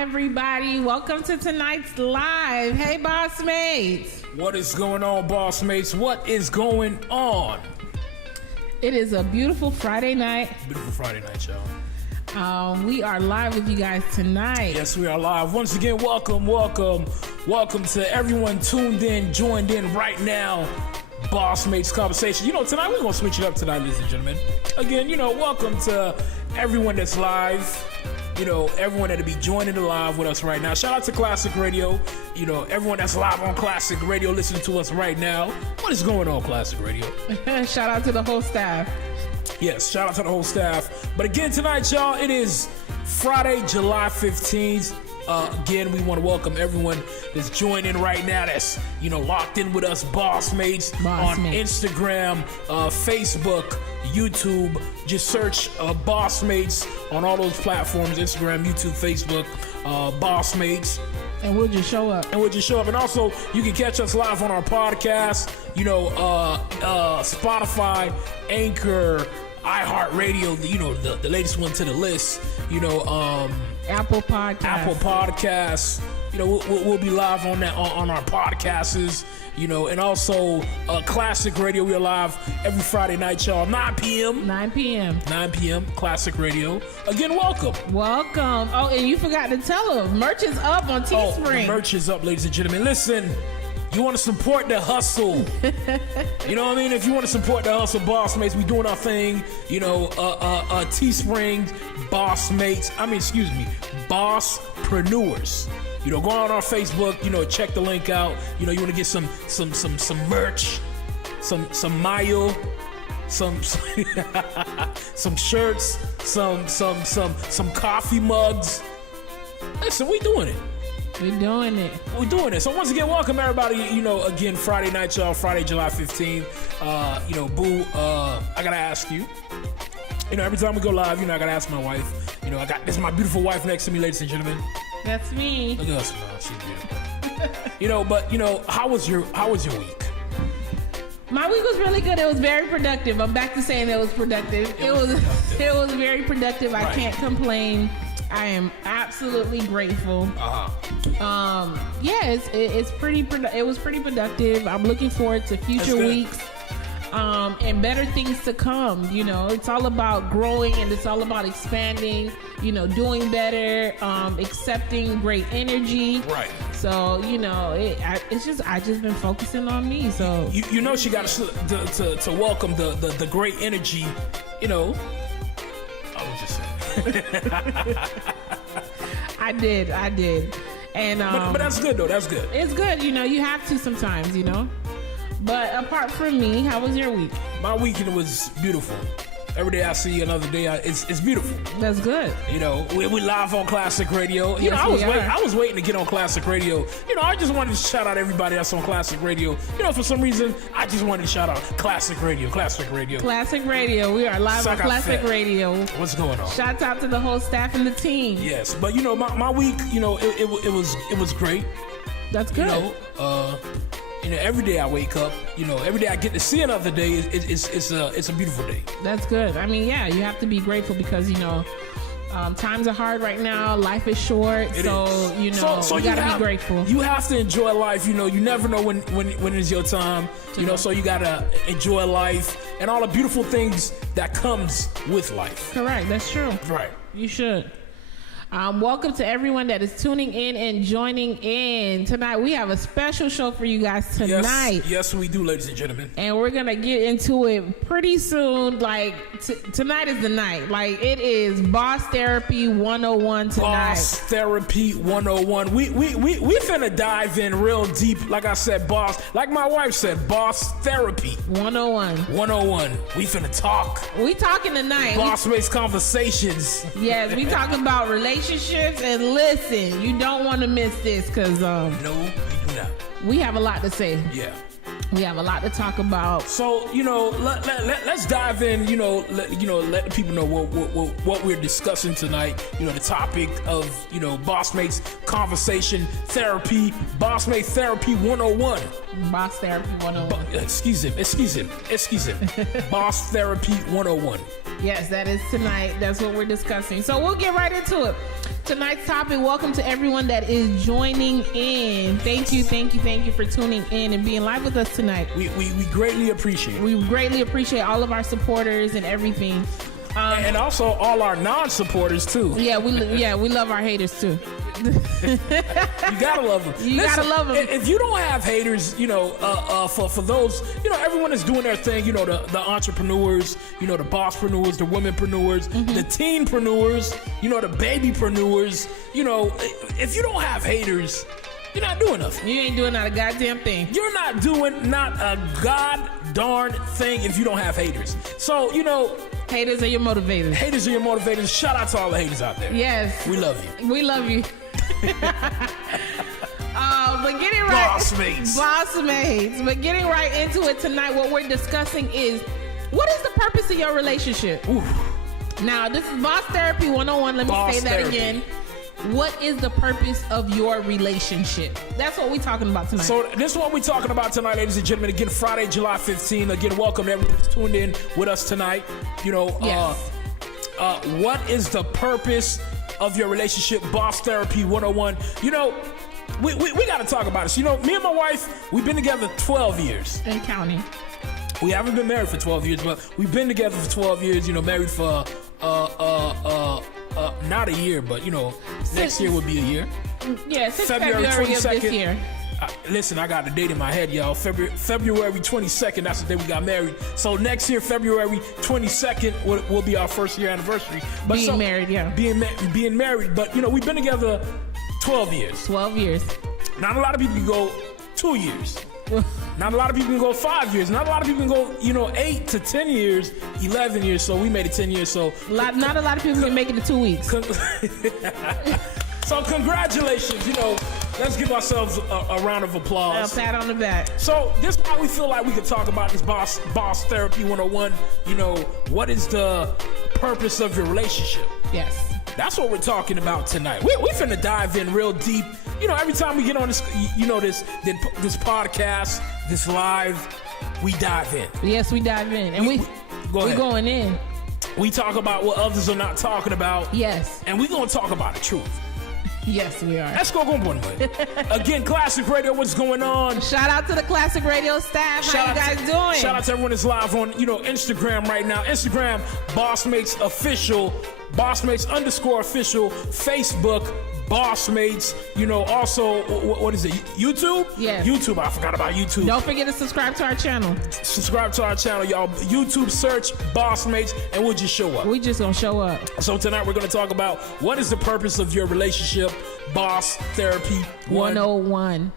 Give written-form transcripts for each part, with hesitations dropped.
everybody. Welcome to tonight's live. Hey, boss mates. What is going on, boss mates? What is going on? It is a beautiful Friday night. Beautiful Friday night, y'all. We are live with you guys tonight. Yes, we are live. Once again, welcome to everyone tuned in, joined in right now. Boss Mates Conversation. You know, tonight we're going to switch it up tonight, ladies and gentlemen. Again, you know, welcome to everyone that's live. You know, everyone that'll be joining the live with us right now. Shout out to Classic Radio. You know, everyone that's live on Classic Radio listening to us right now. What is going on, Classic Radio? Shout out to the whole staff. Yes, shout out to the whole staff. But again, tonight, y'all, it is Friday, July 15th. Again, we want to welcome everyone that's joining right now, that's, you know, locked in with us, Boss Mates, Instagram, Facebook, YouTube. Just search Boss Mates on all those platforms, Instagram, YouTube, Facebook, Boss Mates. And we'll just show up. And also, you can catch us live on our podcast, you know, Spotify, Anchor, iHeartRadio, you know, the latest one to the list, you know, Apple Podcasts. You know, we'll be live on that on our podcasts, you know, and also Classic Radio. We're live every Friday night, y'all, 9 p.m. Classic Radio. Again, welcome. Oh, and you forgot to tell them, merch is up on Teespring. Oh, the merch is up, ladies and gentlemen. Listen, you want to support the hustle. You know what I mean? If you want to support the hustle, Boss Mates, we doing our thing. You know, Teespring, Bosspreneurs. You know, go on our Facebook, you know, check the link out. You know, you want to get some merch, some mayo, some shirts, some coffee mugs. Listen, we doing it. We're doing it. So once again, welcome everybody. You know, again, Friday night, y'all. Friday, July 15th. You know, Boo, I gotta ask you. You know, every time we go live, you know, I gotta ask my wife. You know, this is my beautiful wife next to me, ladies and gentlemen. That's me. Look at us, she's beautiful. You know, but you know, how was your week? My week was really good. It was very productive. I'm back to saying it was productive. It was very productive. I can't complain. I am absolutely grateful. Yeah, it was pretty productive. I'm looking forward to future weeks. And better things to come. You know, it's all about growing and it's all about expanding, you know, doing better, accepting great energy. Right. So, you know, I just been focusing on me. So you know, she got to welcome the great energy, you know. I was just saying. I did. And but that's good though. That's good. It's good, you know, you have to sometimes, you know. But apart from me, how was your week? My weekend was beautiful. Every day I see another day, it's beautiful. That's good. You know, we live on Classic Radio. You know, I was waiting to get on Classic Radio. You know, I just wanted to shout out everybody that's on Classic Radio. You know, for some reason, I just wanted to shout out Classic Radio. We are live on Classic Radio. What's going on? Shouts out to the whole staff and the team. Yes, but you know, my week, you know, it was great. That's good. You know, every day I wake up, you know, every day I get to see another day, it's a beautiful day. That's good. I mean, yeah, you have to be grateful because, you know, times are hard right now. Life is short. You know, you gotta be grateful. You have to enjoy life. You know, you never know when is your time. You know, so you gotta enjoy life and all the beautiful things that comes with life. Correct. That's true. Right. You should. Welcome to everyone that is tuning in and joining in. Tonight, we have a special show for you guys tonight. Yes, we do, ladies and gentlemen. And we're going to get into it pretty soon. Like, tonight is the night. Like, it is Boss Therapy 101 tonight. Boss Therapy 101. We finna dive in real deep. Like I said, boss. Like my wife said, Boss Therapy 101. 101. We finna talk. We talking tonight. Boss Mates Conversations. Yes, we talking about relationships. And listen, you don't want to miss this because no, you do not. We have a lot to say. Yeah. We have a lot to talk about. So, you know, let's dive in, you know, let the people know what we're discussing tonight. You know, the topic of, you know, Boss Mates Conversation Therapy, Boss Mate Therapy 101. Boss Therapy 101. Excuse him. Boss Therapy 101. Yes, that is tonight. That's what we're discussing. So we'll get right into it. tonight's topic, welcome to everyone that is joining in. Thank you for tuning in and being live with us tonight. We greatly appreciate it. We greatly appreciate all of our supporters and everything. And also all our non-supporters too. Yeah, we love our haters too. You gotta love them. You gotta love them. If you don't have haters, for those, everyone is doing their thing. The entrepreneurs, the bosspreneurs, the womenpreneurs, the teenpreneurs, the babypreneurs. If you don't have haters, you're not doing nothing. You ain't doing not a goddamn thing. You're not doing not a god darn thing if you don't have haters. So, haters are your motivators. Haters are your motivators. Shout out to all the haters out there. Yes. We love you. We love you. But getting right, Bossmates. But getting right into it tonight, what we're discussing is what is the purpose of your relationship? Ooh. Now, this is Boss Therapy 101. Let me say that again. What is the purpose of your relationship? That's what we're talking about tonight. So this is what we're talking about tonight, ladies and gentlemen. Again, Friday, July 15th. Again, welcome to everyone who's tuned in with us tonight. Yes. What is the purpose of your relationship? Boss Therapy 101. We got to talk about it. So, me and my wife, we've been together 12 years. And counting. We haven't been married for 12 years, but we've been together for 12 years, married for not a year, but next year would be a year. Yeah, since February 22nd of this year. Listen, I got the date in my head, y'all. February 22nd, that's the day we got married. So next year, February 22nd, will be our first year anniversary. But being married, yeah. Being married, but we've been together 12 years. 12 years. Not a lot of people can go 2 years. Not a lot of people can go 5 years. Not a lot of people can go, 8 to 10 years, 11 years. So we made it 10 years. So not a lot of people can make it to 2 weeks. So congratulations. Let's give ourselves a round of applause. A pat on the back. So this is why we feel like we could talk about this Boss Therapy 101. What is the purpose of your relationship? Yes. That's what we're talking about tonight. We finna dive in real deep. Every time we get on this, this podcast, this live, we dive in. Yes, we dive in. And we're going in. We talk about what others are not talking about. Yes. And we're going to talk about the truth. Yes, we are. Let's go one way. Again, Classic Radio, what's going on? Shout out to the Classic Radio staff. How you guys doing? Shout out to everyone that's live on, Instagram right now. Instagram, Bossmates Official, Bossmates_official, Facebook, Bossmates, also, what is it, YouTube? Yes. YouTube, I forgot about YouTube. Don't forget to subscribe to our channel. Subscribe to our channel, y'all. YouTube, search Bossmates, and we'll just show up. We just gonna show up. So tonight we're gonna talk about what is the purpose of your relationship, Boss Therapy 101.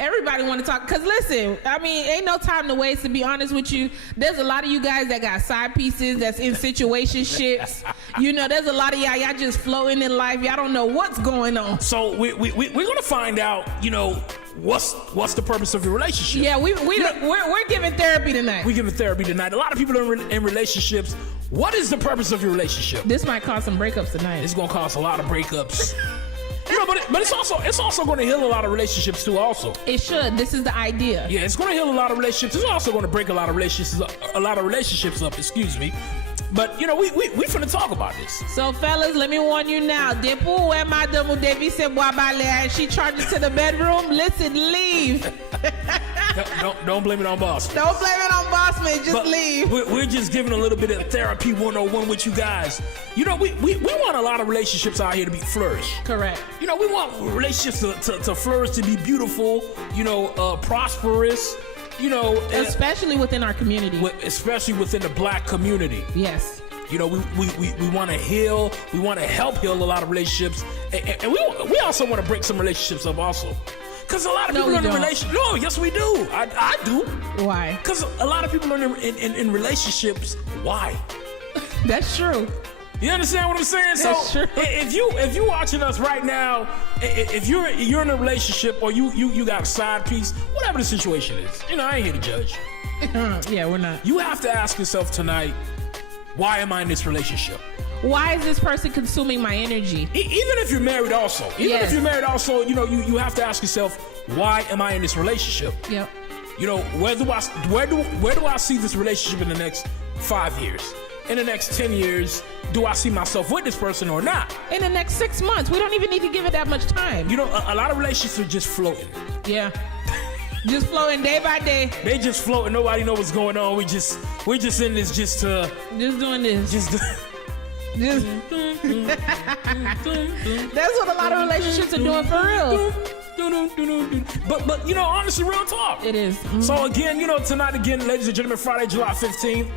Everybody want to talk, because listen, ain't no time to waste, to be honest with you. There's a lot of you guys that got side pieces that's in situationships. There's a lot of y'all just floating in life. Y'all don't know what's going on. So we're going to find out, what's the purpose of your relationship. Yeah, we're giving therapy tonight. We're giving therapy tonight. A lot of people are in relationships. What is the purpose of your relationship? This might cause some breakups tonight. It's going to cause a lot of breakups. But it's also going to heal a lot of relationships too. Also, it should. This is the idea. Yeah, it's going to heal a lot of relationships. It's also going to break a lot of relationships up. Excuse me. But we finna talk about this. So fellas, let me warn you now. Depu where Madame Davis se boit ballet and she charges to the bedroom. Listen, leave. Don't blame it on Boss. Don't blame it on Boss, man. Just leave. We're just giving a little bit of therapy 101 with you guys. We want a lot of relationships out here to be flourish. Correct. We want relationships to flourish, to be beautiful, prosperous, especially within our community. Especially within the black community. Yes. We want to heal. We want to help heal a lot of relationships. And we also want to break some relationships up also. Because a lot of people are in relationships. No, yes, we do. I do. Why? Because a lot of people are in relationships. Why? That's true. You understand what I'm saying? That's true. If you watching us right now, if you're in a relationship or you got a side piece, whatever the situation is, I ain't here to judge. Yeah, we're not. You have to ask yourself tonight, why am I in this relationship? Why is this person consuming my energy? Even if you're married also. Yes. If you're married also, you have to ask yourself, why am I in this relationship? Yep. Where do I see this relationship in the next 5 years? in the next 10 years, do I see myself with this person or not? In the next 6 months, we don't even need to give it that much time. You know, a lot of relationships are just floating. Yeah. Just flowing day by day. They just floating. Nobody know what's going on. We just in this just doing this. Just That's what a lot of relationships are doing for real. But you know, honestly, real talk. It is. Mm-hmm. So again, you know, tonight again, ladies and gentlemen, Friday, July 15th,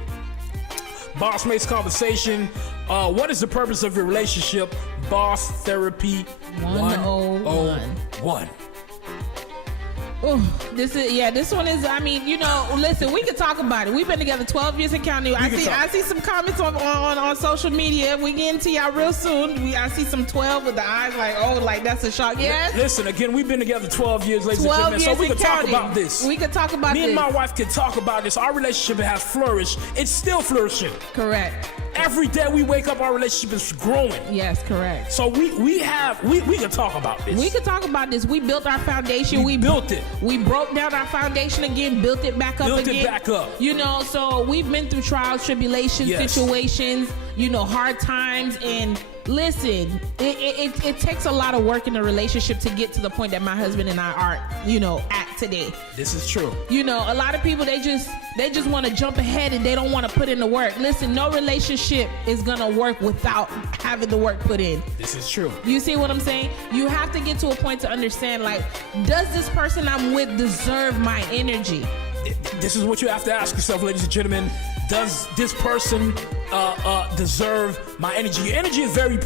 Boss Mates Conversation. What is the purpose of your relationship? Boss Therapy 101. Oh, this one is, I mean, you know, listen, we can talk about it. We've been together 12 years and counting. I see some comments on social media. We get into y'all real soon. I see some 12 with the eyes like, oh, like that's a shock. Yes. Listen, again, we've been together 12 years, ladies and gentlemen, so we can talk about this. We can talk about this. Me and my wife can talk about this. Our relationship has flourished. It's still flourishing. Correct. Every day we wake up, our relationship is growing. Yes, correct. So we can talk about this. We can talk about this. We built our foundation. We built it. We broke down our foundation again, built it back up again. Built it back up. You know, so we've been through trials, tribulations, situations, you know, hard times. And listen, it takes a lot of work in a relationship to get to the point that my husband and I are, you know, at today. This is true. You know, a lot of people, they just want to jump ahead and they don't want to put in the work. Listen, no relationship is going to work without having the work put in. This is true. You see what I'm saying? You have to get to a point to understand, like, does this person I'm with deserve my energy? This is what you have to ask yourself, ladies and gentlemen. Does this person deserve my energy? Your energy is very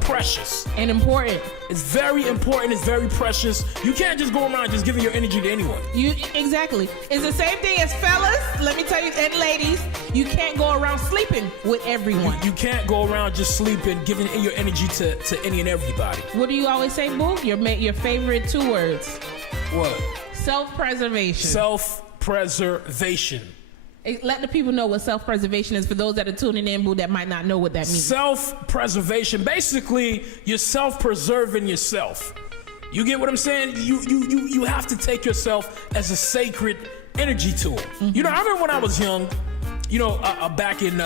precious and important. It's very important. It's very precious. You can't just go around just giving your energy to anyone. Exactly. It's the same thing as fellas. Let me tell you, and ladies, you can't go around sleeping with everyone. You can't go around just sleeping, giving your energy to any and everybody. What do you always say, boo? Your favorite 2 words. What? Self-preservation. Self-preservation. Let the people know what self-preservation is for those that are tuning in, boo, that might not know what that means. Self-preservation. Basically, you're self-preserving yourself. You get what I'm saying? You have to take yourself as a sacred energy tool. Mm-hmm. You know, I remember when I was young, you know, back in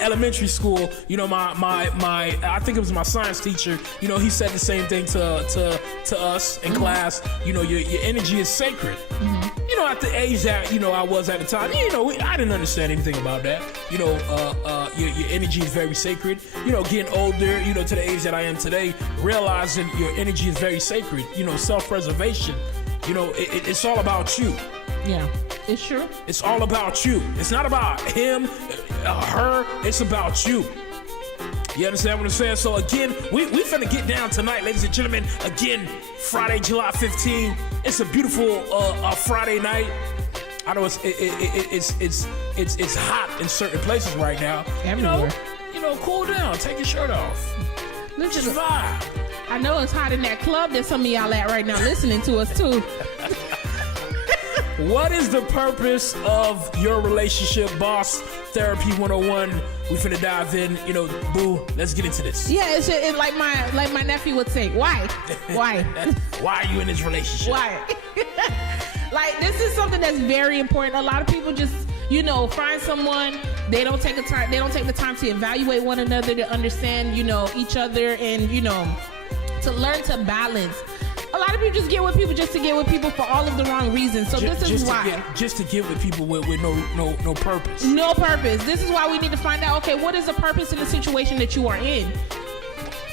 elementary school, you know, my I think it was my science teacher, you know, he said the same thing to us in class. You know, your energy is sacred. Mm-hmm. You know, at the age that, you know, I was at the time, you know, I didn't understand anything about that. You know, your energy is very sacred. You know, getting older, you know, to the age that I am today, realizing your energy is very sacred. You know, self-preservation. You know, it's all about you. Yeah, it's true. It's all about you. It's not about him, her. It's about you. You understand what I'm saying? So again, we finna get down tonight, ladies and gentlemen. Again, Friday, July 15th. It's a beautiful Friday night. I know it's hot in certain places right now. Everywhere. You know, cool down. Take your shirt off. Listen, just vibe. I know it's hot in that club that some of y'all at right now listening to us too. What is the purpose of your relationship, Boss Therapy 101? We finna dive in. You know, boo, let's get into this. Yeah, it's like my nephew would say, why? Why? Why are you in this relationship? Why? Like, this is something that's very important. A lot of people just, you know, find someone, they don't take the time to evaluate one another, to understand, you know, each other, and, you know, to learn to balance. A lot of people just get with people just to get with people for all of the wrong reasons. So this is why. Just to get with people with no purpose. No purpose. This is why we need to find out, okay, what is the purpose in the situation that you are in?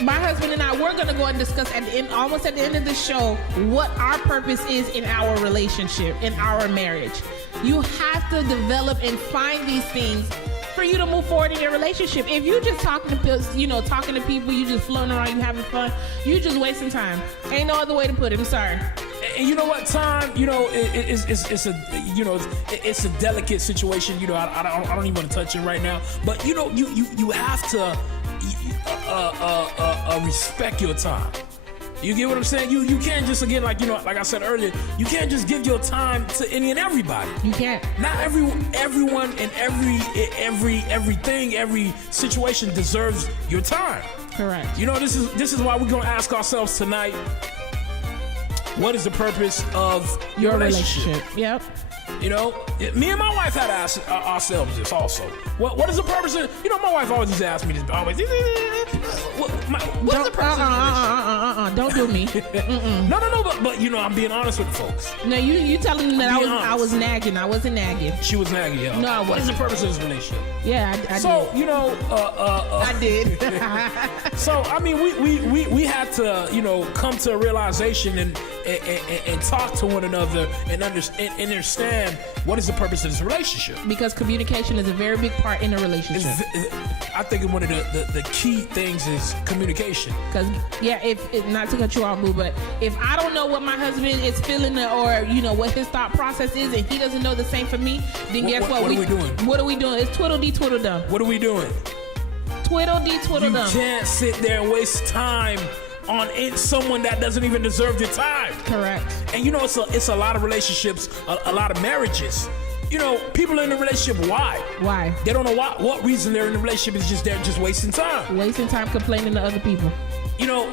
My husband and I, we're going to go and discuss almost at the end of the show, what our purpose is in our relationship, in our marriage. You have to develop and find these things for you to move forward in your relationship. If you just talking to people, you just floating around, you having fun, you just wasting time. Ain't no other way to put it. I'm sorry. And you know what, time, you know, it's a delicate situation. You know, I don't even want to touch it right now. But you know, you have to respect your time. You get what I'm saying? You can't just, again, like, you know, like I said earlier, you can't just give your time to any and everybody. You can't. Not everyone and everything, every situation deserves your time. Correct. You know, this is why we're gonna ask ourselves tonight, what is the purpose of your relationship? Yep. You know, me and my wife had to ask ourselves this also. What is the purpose of, you know, my wife always used to ask me this, always, what's the purpose of Don't do me. No, but you know, I'm being honest with the folks. No, you telling them that I was nagging. I wasn't nagging. She was nagging, yeah. No, I wasn't. What is the purpose of this relationship? Yeah, I did. So, you know, I did. so, I mean, we had to, you know, come to a realization and talk to one another and understand what is the purpose of this relationship. Because communication is a very big part in a relationship. I think one of the key things is communication. Because, yeah, if not to cut you off, boo, but if I don't know what my husband is feeling or, you know, what his thought process is and he doesn't know the same for me, then guess what? What are we doing? What are we doing? It's twiddle-dee twiddle-dum. What are we doing? Twiddle-dee twiddle-dum. You can't sit there and waste time on someone that doesn't even deserve your time. Correct. And you know, it's a lot of relationships, a lot of marriages. You know, people in a relationship, why? Why? They don't know what reason they're in a relationship. Is just they're just wasting time. Wasting time complaining to other people. You know,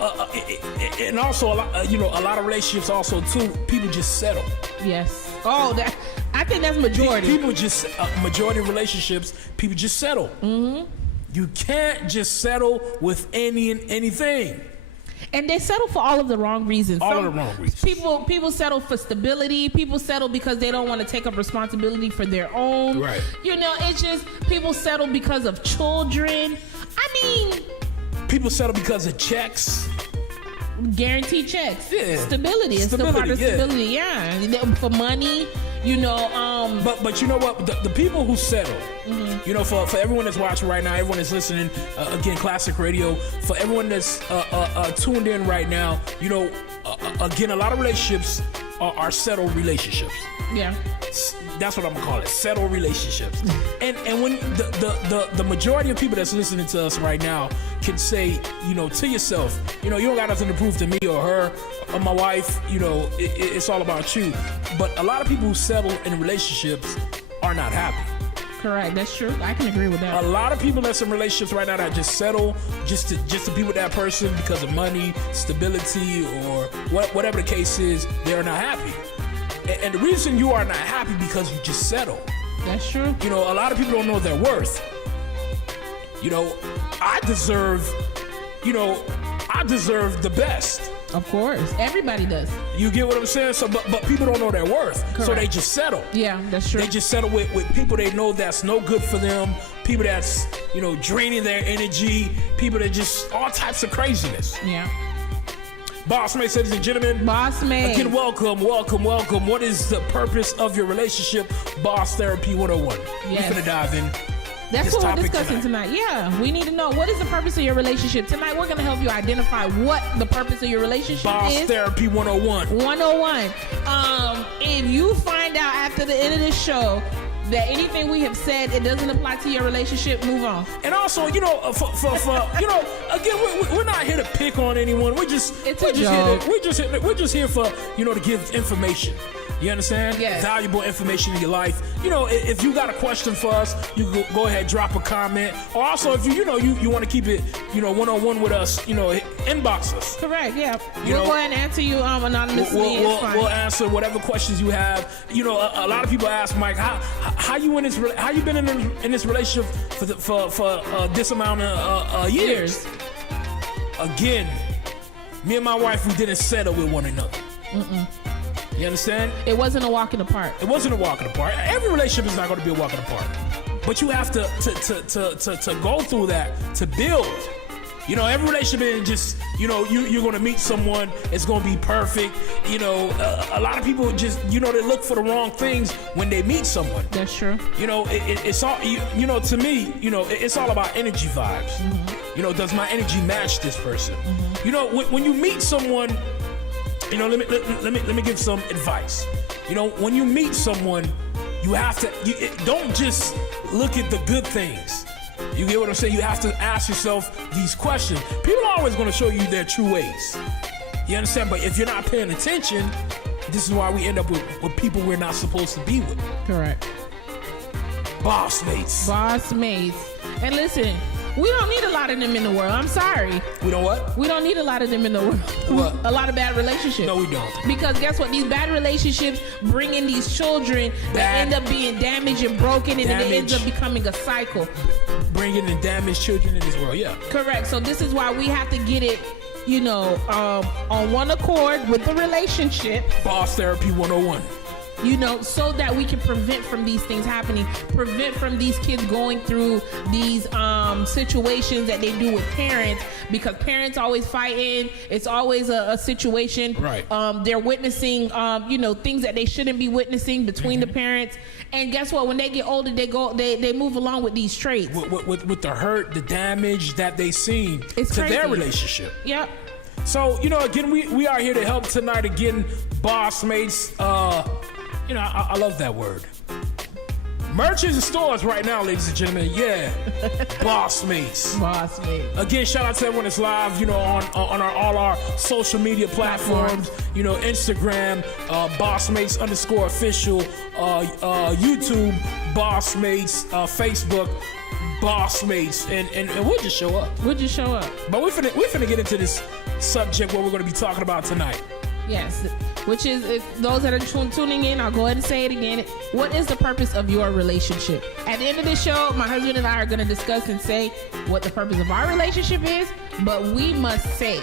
and also a lot, you know, a lot of relationships also too. People just settle. Yes. Oh, I think that's majority. People just majority of relationships. People just settle. Mm-hmm. You can't just settle with anything. And they settle for all of the wrong reasons. All of the wrong reasons. People settle for stability. People settle because they don't want to take up responsibility for their own. Right. You know, it's just people settle because of children. I mean, people settle because of checks. Guaranteed checks. Yeah. Stability. It's still part of stability. Yeah. For money. You know, but you know what? The people who settle, you know, for everyone that's watching right now, everyone that's listening, again, Classic Radio, for everyone that's tuned in right now, you know, again, a lot of relationships are settled relationships. Yeah. That's what I'm gonna call it, settled relationships. And when the majority of people that's listening to us right now can say, you know, to yourself, you know, you don't got nothing to prove to me or her or my wife, you know, it's all about you. But a lot of people who settle in relationships are not happy. Correct, that's true. I can agree with that. A lot of people that's in relationships right now that just settle just to be with that person because of money, stability, or whatever the case is, they're not happy. And the reason you are not happy because you just settle. That's true. You know, a lot of people don't know their worth. You know, I deserve the best. Of course. Everybody does. You get what I'm saying? So, but people don't know their worth. Correct. So they just settle. Yeah, that's true. They just settle with people they know that's no good for them, people that's, you know, draining their energy, people that just, all types of craziness. Yeah. Boss Mate, ladies and gentlemen. Boss Mate. Again, welcome. What is the purpose of your relationship? Boss Therapy 101. Yes. We're going to dive in. That's what we're discussing tonight. Yeah, we need to know what is the purpose of your relationship. Tonight, we're going to help you identify what the purpose of your relationship Boss is. Therapy 101. 101. If you find out after the end of this show that anything we have said, it doesn't apply to your relationship, move on. And also, you know, for you know, again, we're not here to pick on anyone. We're just here for, you know, to give information. You understand? Yes. Valuable information in your life. You know, if you got a question for us, you can go ahead, drop a comment. Or also, if you want to keep it, you know, one-on-one with us, you know, inbox us. Correct. Yeah. We'll go ahead and answer you anonymously. We'll answer whatever questions you have. You know, a lot of people ask Mike, how you been in this relationship for this amount of years? Again, me and my wife, we didn't settle with one another. You understand? It wasn't a walk in the park. It wasn't a walk in the park. Every relationship is not going to be a walk in the park. But you have to go through that to build. You know, every relationship is just, you know, you're going to meet someone, it's going to be perfect. You know, a lot of people just, you know, they look for the wrong things when they meet someone. That's true. You know, it's all, you know, to me, you know, it's all about energy vibes. Mm-hmm. You know, does my energy match this person? Mm-hmm. You know, when you meet someone, you know, let me give some advice. You know, when you meet someone, you have to, don't just look at the good things. You get what I'm saying? You have to ask yourself these questions. People are always going to show you their true ways. You understand? But if you're not paying attention, this is why we end up with people we're not supposed to be with. Correct. Boss mates. Boss mates. And listen, We don't need a lot of them in the world. I'm sorry. We don't what? We don't need a lot of them in the world. What? A lot of bad relationships. No, we don't. Because guess what? These bad relationships bring in these children that end up being damaged and broken, and then it ends up becoming a cycle. Bringing in damaged children in this world, yeah. Correct. So this is why we have to get it, you know, on one accord with the relationship. Boss Therapy 101. You know, so that we can prevent from these things happening, prevent from these kids going through these situations that they do with parents, because parents always fighting. It's always a situation. Right. They're witnessing, you know, things that they shouldn't be witnessing between the parents. And guess what? When they get older, they move along with these traits. With the hurt, the damage that they seen to their relationship. Yep. So, you know, again, we are here to help tonight. Again, boss mates. You know, I love that word. Merchants and stores right now, ladies and gentlemen. Yeah, boss mates. Boss mates. Again, shout out to everyone that's live. You know, on all our social media platforms. You know, Instagram, bossmates_official, YouTube, boss mates, Facebook, boss mates, and we'll just show up. We'll just show up. But we're finna get into this subject what we're gonna be talking about tonight. Yes, which is, if those that are tuning in, I'll go ahead and say it again. What is the purpose of your relationship? At the end of the show, my husband and I are going to discuss and say what the purpose of our relationship is, but we must say,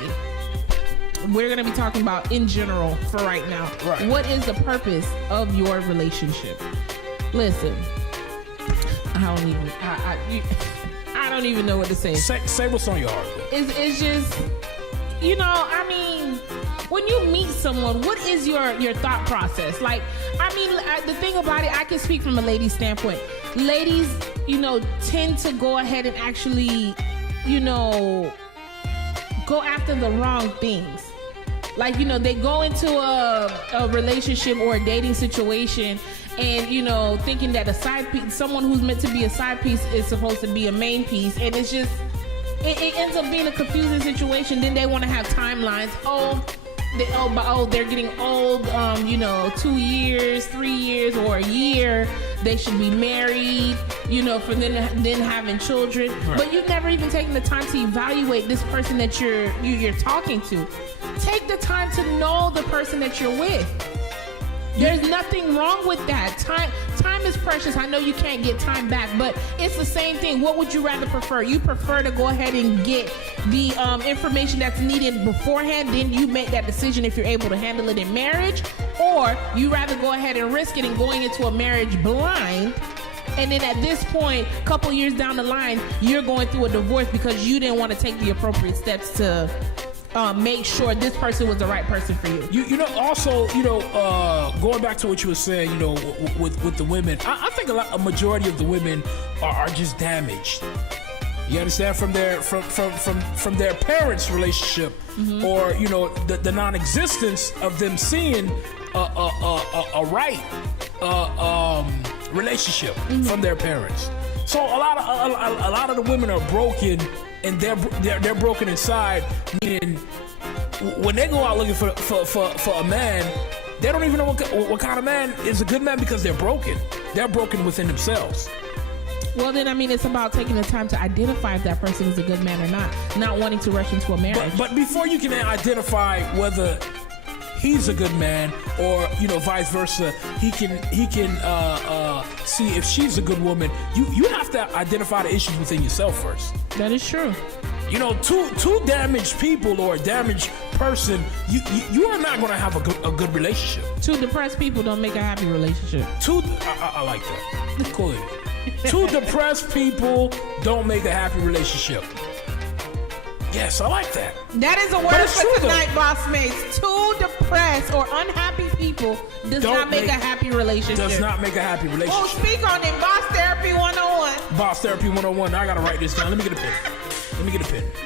we're going to be talking about in general for right now. Right. What is the purpose of your relationship? Listen, I don't even know what to say. Say what's on your heart. It's just, you know, I mean, when you meet someone, what is your thought process? Like, I mean, the thing about it, I can speak from a lady's standpoint. Ladies, you know, tend to go ahead and actually, you know, go after the wrong things. Like, you know, they go into a relationship or a dating situation and, you know, thinking that a side piece, someone who's meant to be a side piece is supposed to be a main piece. And it's just, it ends up being a confusing situation. Then they want to have timelines. They're getting old, you know, 2 years, 3 years, or a year. They should be married, you know, for then having children. Right. But you've never even taken the time to evaluate this person that you're talking to. Take the time to know the person that you're with. There's nothing wrong with that. Time is precious. I know you can't get time back, but it's the same thing. What would you rather prefer? You prefer to go ahead and get the information that's needed beforehand, then you make that decision if you're able to handle it in marriage, or you rather go ahead and risk it and going into a marriage blind, and then at this point, a couple years down the line, you're going through a divorce because you didn't want to take the appropriate steps to make sure this person was the right person for you. You know, also, you know, going back to what you were saying, you know, with the women, I think a majority of the women are just damaged. You understand, from their parents' relationship, or, you know, the non-existence of them seeing a right relationship from their parents. So a lot of the women are broken, and they're broken inside. Meaning, when they go out looking for a man, they don't even know what kind of man is a good man because they're broken. They're broken within themselves. Well, then, I mean, it's about taking the time to identify if that person is a good man or not wanting to rush into a marriage. But before you can identify whether he's a good man, or, you know, vice versa, he can see if she's a good woman. You have to identify the issues within yourself first. That is true. You know, two damaged people or a damaged person, you are not going to have a good relationship. Two depressed people don't make a happy relationship. I like that. Cool. Two depressed people don't make a happy relationship. Yes, I like that. That is a word for tonight, boss mates. Two depressed or unhappy people does not make a happy relationship. Does not make a happy relationship. Oh, speak on it. Boss Therapy 101. Boss Therapy 101. Now I gotta write this down. Let me get a pen.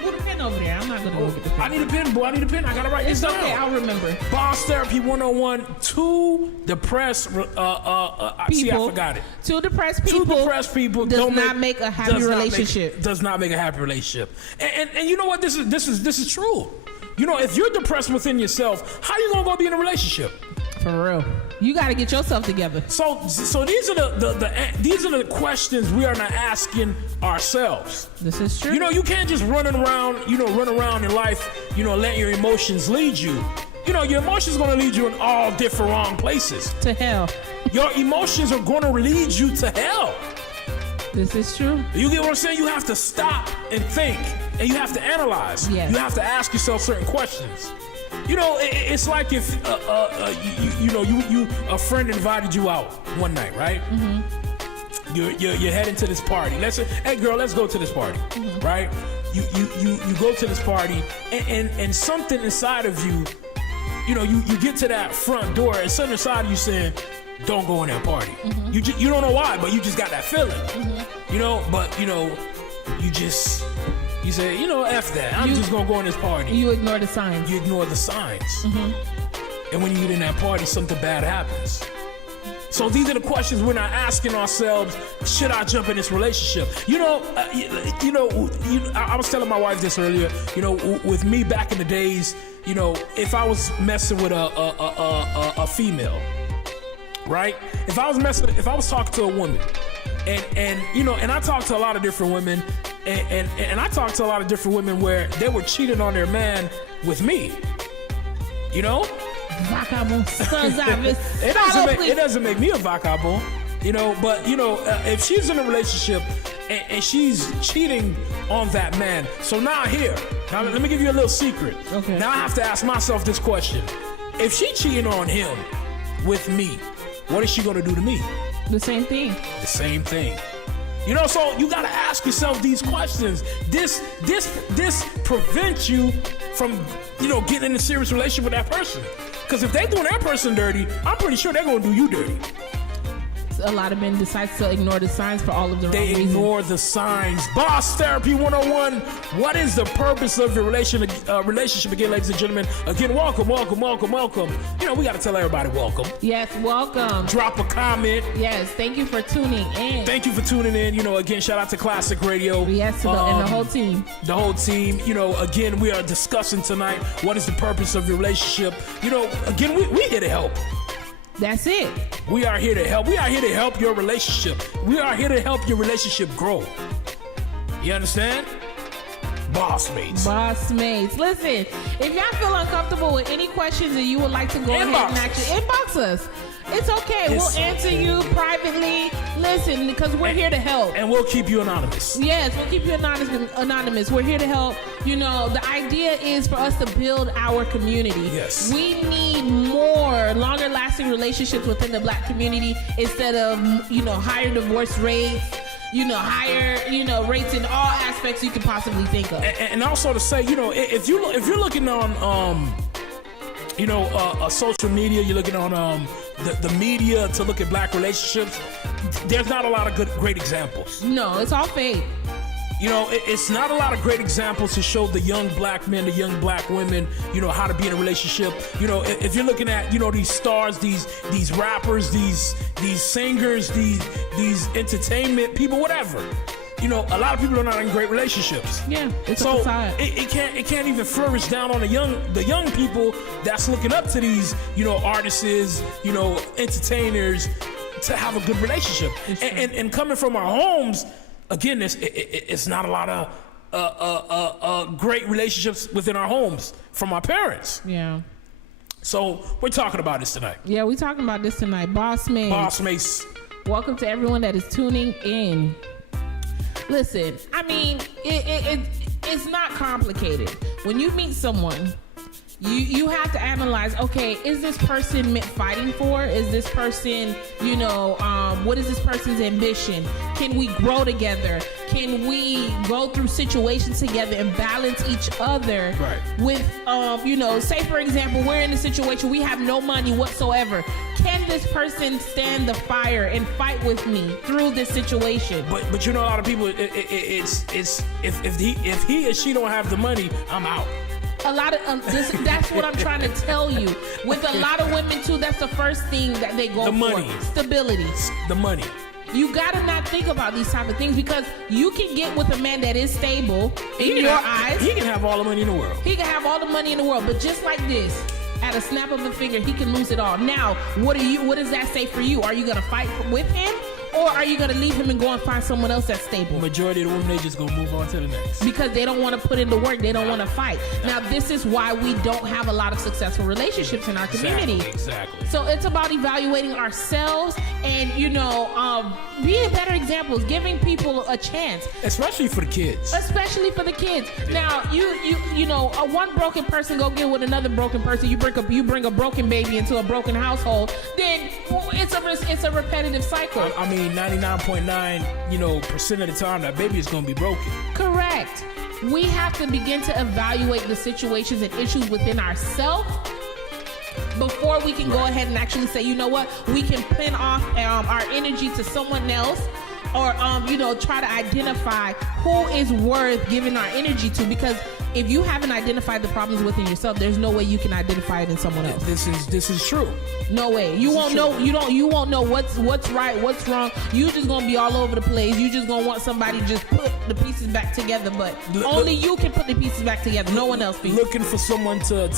Put a pen over there. I'm not gonna look at the pen. I need a pen, boy. I need a pen. I gotta write this down. Okay, I'll remember. Boss Therapy 101. Two depressed. See, I forgot it. Two depressed people does not make a happy relationship. Does not make a happy relationship. And you know what? This is true. You know, if you're depressed within yourself, how you gonna go be in a relationship? For real. You got to get yourself together. So these are the questions we are not asking ourselves. This is true. You know, you can't just run around in life, let your emotions lead you. You know, your emotions are going to lead you in all different wrong places. To hell. Your emotions are going to lead you to hell. This is true. You get what I'm saying? You have to stop and think, and you have to analyze. Yes. You have to ask yourself certain questions. You know, it's like if a friend invited you out one night, right? Mm-hmm. You're heading to this party. Let's say, hey girl, let's go to this party, mm-hmm. right? You go to this party, and something inside of you, you get to that front door, and something inside of you saying, don't go in that party. Mm-hmm. You don't know why, but you just got that feeling. Mm-hmm. You say, F that. I'm just going to go in this party. You ignore the signs. You ignore the signs. Mm-hmm. And when you get in that party, something bad happens. So these are the questions we're not asking ourselves. Should I jump in this relationship? I was telling my wife this earlier. With me back in the days, if I was messing with a female, right? If I was talking to a woman, and I talked to a lot of different women, and I talked to a lot of different women where they were cheating on their man with me. It doesn't make me a vagabond, but if she's in a relationship and she's cheating on that man, so now let me give you a little secret. Okay. Now I have to ask myself this question: if she cheating on him with me, what is she gonna do to me? The same thing. The same thing. So you gotta ask yourself these questions. This prevents you from, getting in a serious relationship with that person. Because if they're doing that person dirty, I'm pretty sure they're gonna do you dirty. A lot of men decide to ignore the signs for all of the wrong reasons. They ignore the signs. Boss Therapy 101. What is the purpose of your relationship again, ladies and gentlemen? Again, welcome. We got to tell everybody welcome. Yes, welcome. Drop a comment. Yes, thank you for tuning in. Again, shout out to Classic Radio. Yes, and the whole team. The whole team. Again, we are discussing tonight what is the purpose of your relationship. Again, we here to help. That's it. We are here to help. We are here to help your relationship. We are here to help your relationship grow. You understand? Boss mates. Listen, if y'all feel uncomfortable with any questions and you would like to go ahead and actually inbox us, it's okay. We'll answer you privately. Listen, because we're here to help. And we'll keep you anonymous. Yes, we'll keep you anonymous. We're here to help. The idea is for us to build our community. Yes. We need more longer lasting relationships within the Black community instead of, higher divorce rates. Higher, rates in all aspects you can possibly think of. And also to say, if you're looking on, social media, you're looking on the media to look at Black relationships, there's not a lot of great examples. No, it's all fake. It's not a lot of great examples to show the young Black men, the young Black women, how to be in a relationship. If you're looking at, these stars, these rappers, these singers, these entertainment people, whatever. A lot of people are not in great relationships. Yeah, it's a facade. It can't even flourish down on the young people that's looking up to these, artists, entertainers, to have a good relationship. And coming from our homes, again, it's not a lot of great relationships within our homes from our parents. Yeah. So we're talking about this tonight. Yeah, we're talking about this tonight. Boss mates. Welcome to everyone that is tuning in. Listen, I mean, it's not complicated. When you meet someone, you have to analyze, okay, is this person meant fighting for? Is this person, what is this person's ambition? Can we grow together? Can we go through situations together and balance each other? Right. With, say for example, we're in a situation, we have no money whatsoever. Can this person stand the fire and fight with me through this situation? But a lot of people, it's if he or she don't have the money, I'm out. A lot of that's what I'm trying to tell you. With a lot of women too, that's the first thing that they go for. Money. Stability. The money. You gotta not think about these type of things, because you can get with a man that is stable in your eyes. He can have all the money in the world. He can have all the money in the world, but just like this, at a snap of a finger, he can lose it all. Now, what does that say for you? Are you gonna fight with him? Or are you going to leave him and go and find someone else that's stable? Majority of the women, they just going to move on to the next. Because they don't want to put in the work. They don't want to fight. Now, this is why we don't have a lot of successful relationships in our community. Exactly. So it's about evaluating ourselves and, being better examples, giving people a chance. Especially for the kids. Especially for the kids. Yeah. Now, one broken person go get with another broken person. You bring a broken baby into a broken household. Then it's a repetitive cycle. I mean, 99.9% of the time that baby is going to be broken. Correct. We have to begin to evaluate the situations and issues within ourselves before we can go ahead and actually say, you know what, we can pin off our energy to someone else, or try to identify who is worth giving our energy to. Because if you haven't identified the problems within yourself, there's no way you can identify it in someone else. This is true. No way. You won't know. You won't know what's right, what's wrong. You just gonna be all over the place. You just gonna want somebody to just put the pieces back together. But only you can put the pieces back together. No one else. Looking for someone to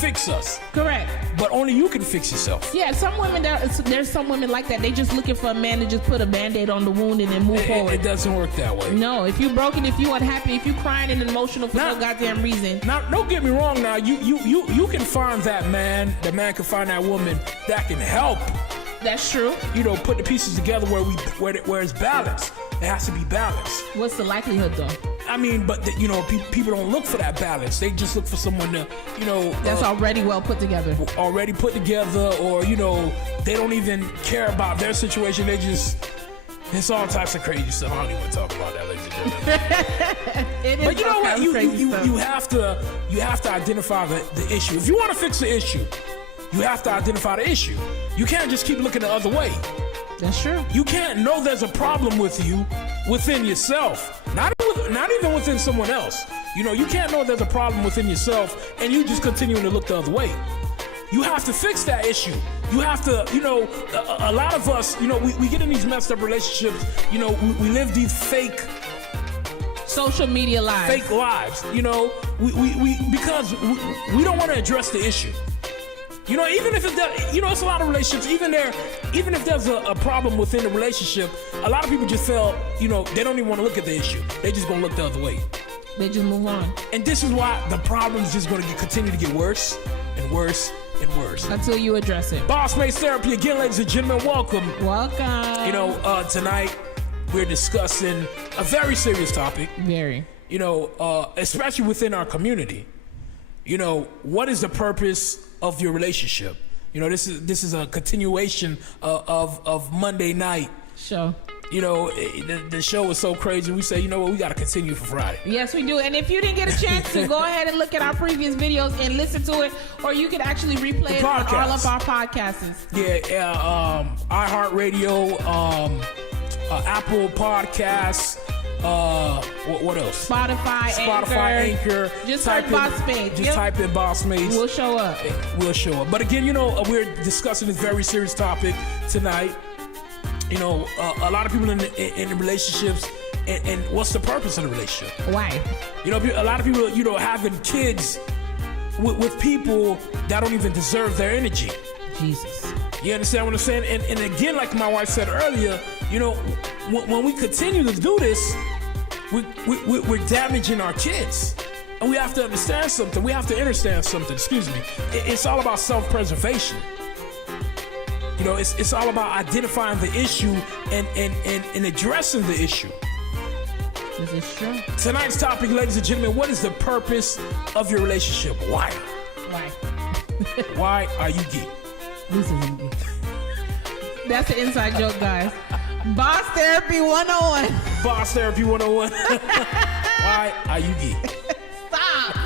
fix us. Correct. But only you can fix yourself. Yeah. Some women there's some women like that. They just looking for a man to just put a Band-Aid on the wound and then move forward. It doesn't work that way. No. If you broken, if you unhappy, if you crying and emotional for no goddamn reason. Now, don't get me wrong. Now, you can find that man. The man can find that woman that can help. That's true. Put the pieces together where it's balanced. It has to be balanced. What's the likelihood, though? I mean, but people don't look for that balance. They just look for someone to, that's already well put together. Already put together, or they don't even care about their situation. They just. It's all types of crazy stuff. I don't even talk about that, ladies and gentlemen. But you know what? You have to identify the issue. If you want to fix the issue, you have to identify the issue. You can't just keep looking the other way. That's true. You can't know there's a problem with you within yourself, not even within someone else. You can't know there's a problem within yourself and you just continuing to look the other way. You have to fix that issue. You have to, a lot of us, we get in these messed up relationships. We live these fake social media lives. Fake lives. Because we don't want to address the issue. Even if it's a lot of relationships, even if there's a problem within the relationship, a lot of people just feel, they don't even want to look at the issue. They just gonna look the other way. They just move on. And this is why the problem's just gonna continue to get worse and worse and worse until you address it. Boss Mates Therapy again, ladies and gentlemen. Welcome. Tonight we're discussing a very serious topic. Very. Especially within our community. What is the purpose of your relationship? This is a continuation of Monday night show. The show was so crazy. We say, we got to continue for Friday. Yes, we do. And if you didn't get a chance to, go ahead and look at our previous videos and listen to it, or you can actually replay it on all of our podcasts. Yeah, iHeartRadio, Apple Podcasts. What else? Spotify, Anchor. Just type Boss Mates. Just type in Boss Mates. We'll show up. But again, we're discussing this very serious topic tonight. A lot of people in relationships, and what's the purpose of the relationship? Why? A lot of people, having kids with people that don't even deserve their energy. Jesus. You understand what I'm saying? And again, like my wife said earlier, when we continue to do this, we're damaging our kids. And we have to understand something. We have to understand something. Excuse me. It's all about self-preservation. It's all about identifying the issue and addressing the issue. This is true. Tonight's topic, ladies and gentlemen, what is the purpose of your relationship? Why? Why are you gay? This isn't gay. That's an inside joke, guys. Boss Therapy 101. Boss Therapy 101. Why are you gay? Stop.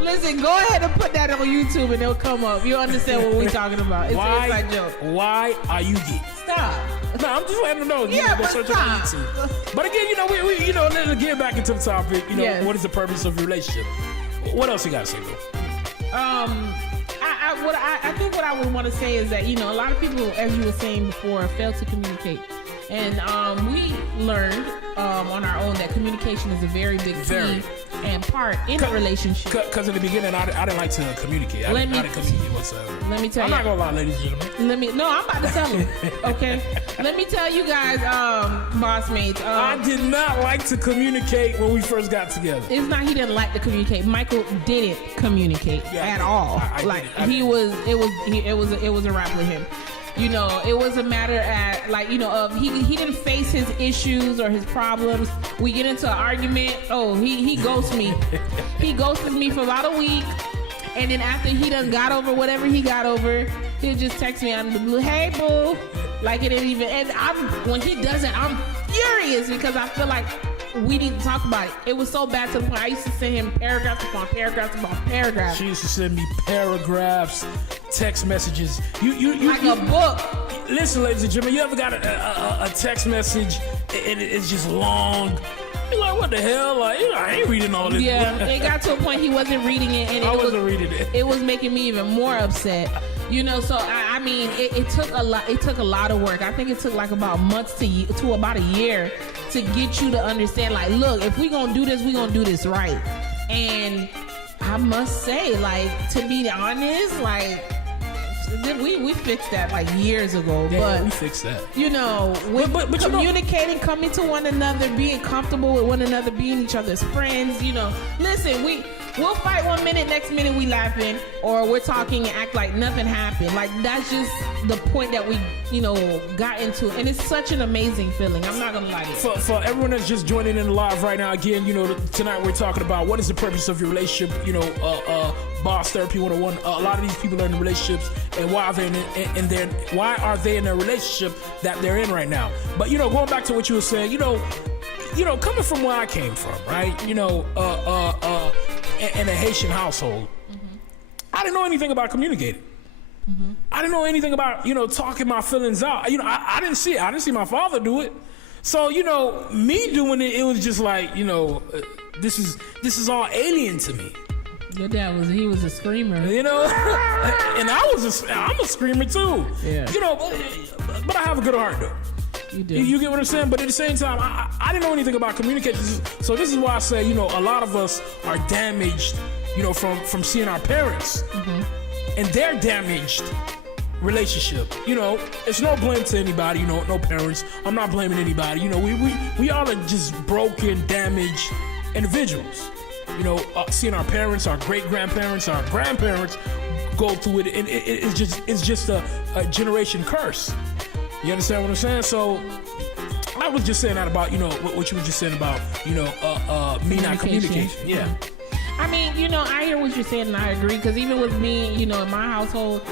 Listen, go ahead and put that on YouTube and it'll come up. You'll understand what we're talking about. It's an inside joke. Why are you gay? Stop. No, I'm just letting them know. Yeah, but stop. But again, we let's get back into the topic. Yes. What is the purpose of your relationship? What else you got to say, though? I think what I would want to say is that, a lot of people, as you were saying before, fail to communicate. And we learned on our own that communication is a very big key and part in a relationship. Because in the beginning, I didn't like to communicate. I didn't communicate whatsoever. Let me tell you. I'm not going to lie, ladies and gentlemen. No, I'm about to tell him. Okay? Let me tell you guys, boss mates. I did not like to communicate when we first got together. It's not he didn't like to communicate. Michael didn't communicate at all. It was a wrap with him. You know, it was a matter of he didn't face his issues or his problems. We get into an argument. Oh, he ghosts me. He ghosted me for about a week, and then after he done got over whatever he got over, he'll just text me out of the blue, "Hey boo," like it didn't even. And when he does it, I'm furious because I feel like we need to talk about it. It was so bad to the point I used to send him paragraphs upon paragraphs upon paragraphs. She used to send me paragraphs, text messages. You like a book. Listen, ladies and gentlemen, you ever got a text message and it's just long? You're like, what the hell? Like, I ain't reading all this. Yeah, it got to a point he wasn't reading it, and I wasn't reading it. It was making me even more upset. You know, so I mean, it took a lot. It took a lot of work. I think it took like about months to about a year to get you to understand. Like, look, if we gonna do this right. And I must say, like, to be honest, like, we fixed that like years ago. Yeah, but we fixed that. You know, but communicating, you know, coming to one another, being comfortable with one another, being each other's friends. You know, listen, we'll fight one minute, next minute we laughing, or we're talking and act like nothing happened. Like, that's just the point that we, you know, got into. And it's such an amazing feeling. I'm not gonna lie to you. For everyone that's just joining in live right now, again, you know, tonight we're talking about what is the purpose of your relationship. You know, Boss Therapy 101. A lot of these people are in relationships, and why are they in a relationship that they're in right now? But, you know, going back to what you were saying, you know, coming from where I came from, right? You know, in a Haitian household, I didn't know anything about communicating. I didn't know anything about, you know, talking my feelings out. You know, I didn't see it. I didn't see my father do it. So, you know, me doing it, it was just like, you know, this is all alien to me. Your dad was a screamer. You know, and I'm a screamer too. Yeah. You know, but I have a good heart though. You do. You get what I'm saying? But at the same time, I didn't know anything about communication. So this is why I say, you know, a lot of us are damaged, you know, from seeing our parents and their damaged relationship. You know, it's no blame to anybody, you know, no parents. I'm not blaming anybody. You know, we all are just broken, damaged individuals. You know, seeing our parents, our great-grandparents, our grandparents go through it, and it's just a generation curse. You understand what I'm saying? So I was just saying that about, you know, what you were just saying about, you know, me not communicating. Yeah. I mean, you know, I hear what you're saying, and I agree, because even with me, you know, in my household,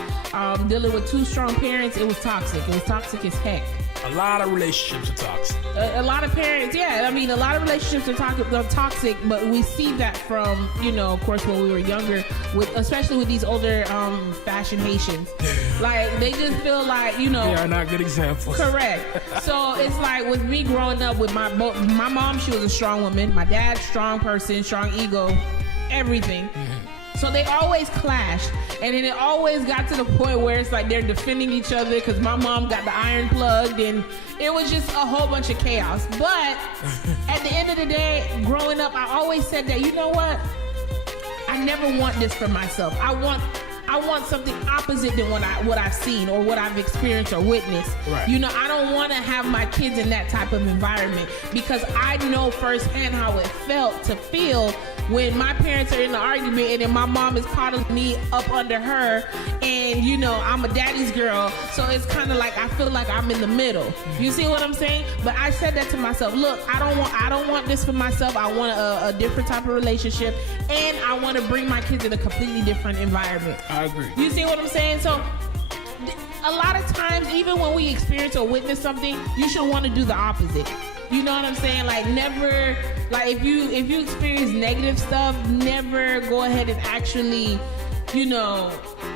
dealing with two strong parents, it was toxic. It was toxic as heck. A lot of relationships are toxic. A lot of parents, yeah. I mean, a lot of relationships are toxic, but we see that from, you know, of course, when we were younger, especially with these older fashion Haitians. Like, they just feel like, you know. They are not good examples. Correct. So it's like with me growing up with my mom, she was a strong woman. My dad, strong person, strong ego, everything. So they always clashed, and then it always got to the point where it's like they're defending each other because my mom got the iron plugged, and it was just a whole bunch of chaos. But at the end of the day, growing up, I always said that, you know what? I never want this for myself. I want something opposite than what I've seen or what I've experienced or witnessed. Right. You know, I don't want to have my kids in that type of environment because I know firsthand how it felt to feel when my parents are in the argument and then my mom is coddling me up under her, and you know, I'm a daddy's girl, so it's kind of like I feel like I'm in the middle. You see what I'm saying? But I said that to myself, look, I don't want this for myself. I want a different type of relationship, and I want to bring my kids in a completely different environment. I agree. You see what I'm saying? So a lot of times, even when we experience or witness something, you should want to do the opposite. You know what I'm saying? Like, never, like, if you experience negative stuff, never go ahead and actually, you know,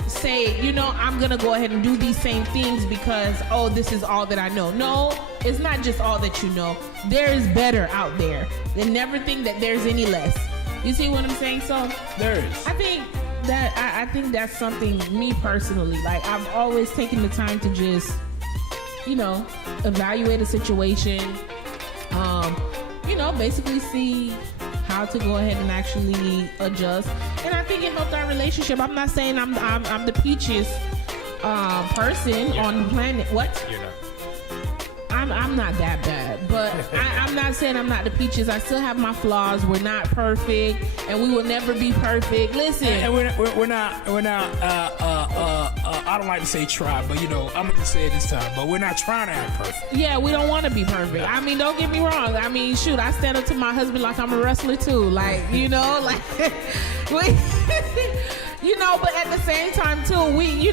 say, you know, I'm gonna go ahead and do these same things because, oh, this is all that I know. No, it's not just all that you know. There is better out there. And never think that there's any less. You see what I'm saying? So there is. I think that's something, me personally, like, I've always taken the time to just, you know, evaluate a situation, know, basically see how to go ahead and actually adjust. And I think it helped our relationship. I'm not saying I'm the peachiest person on the planet. What? You know. I'm not that bad, but I'm not saying I'm not the peaches. I still have my flaws. We're not perfect, and we will never be perfect. Listen, and we're not. I don't like to say try, but you know, I'm gonna say it this time. But we're not trying to act perfect. Yeah, we don't want to be perfect. I mean, don't get me wrong. I mean, shoot, I stand up to my husband like I'm a wrestler too. Like, you know, like we. You know, but at the same time too, we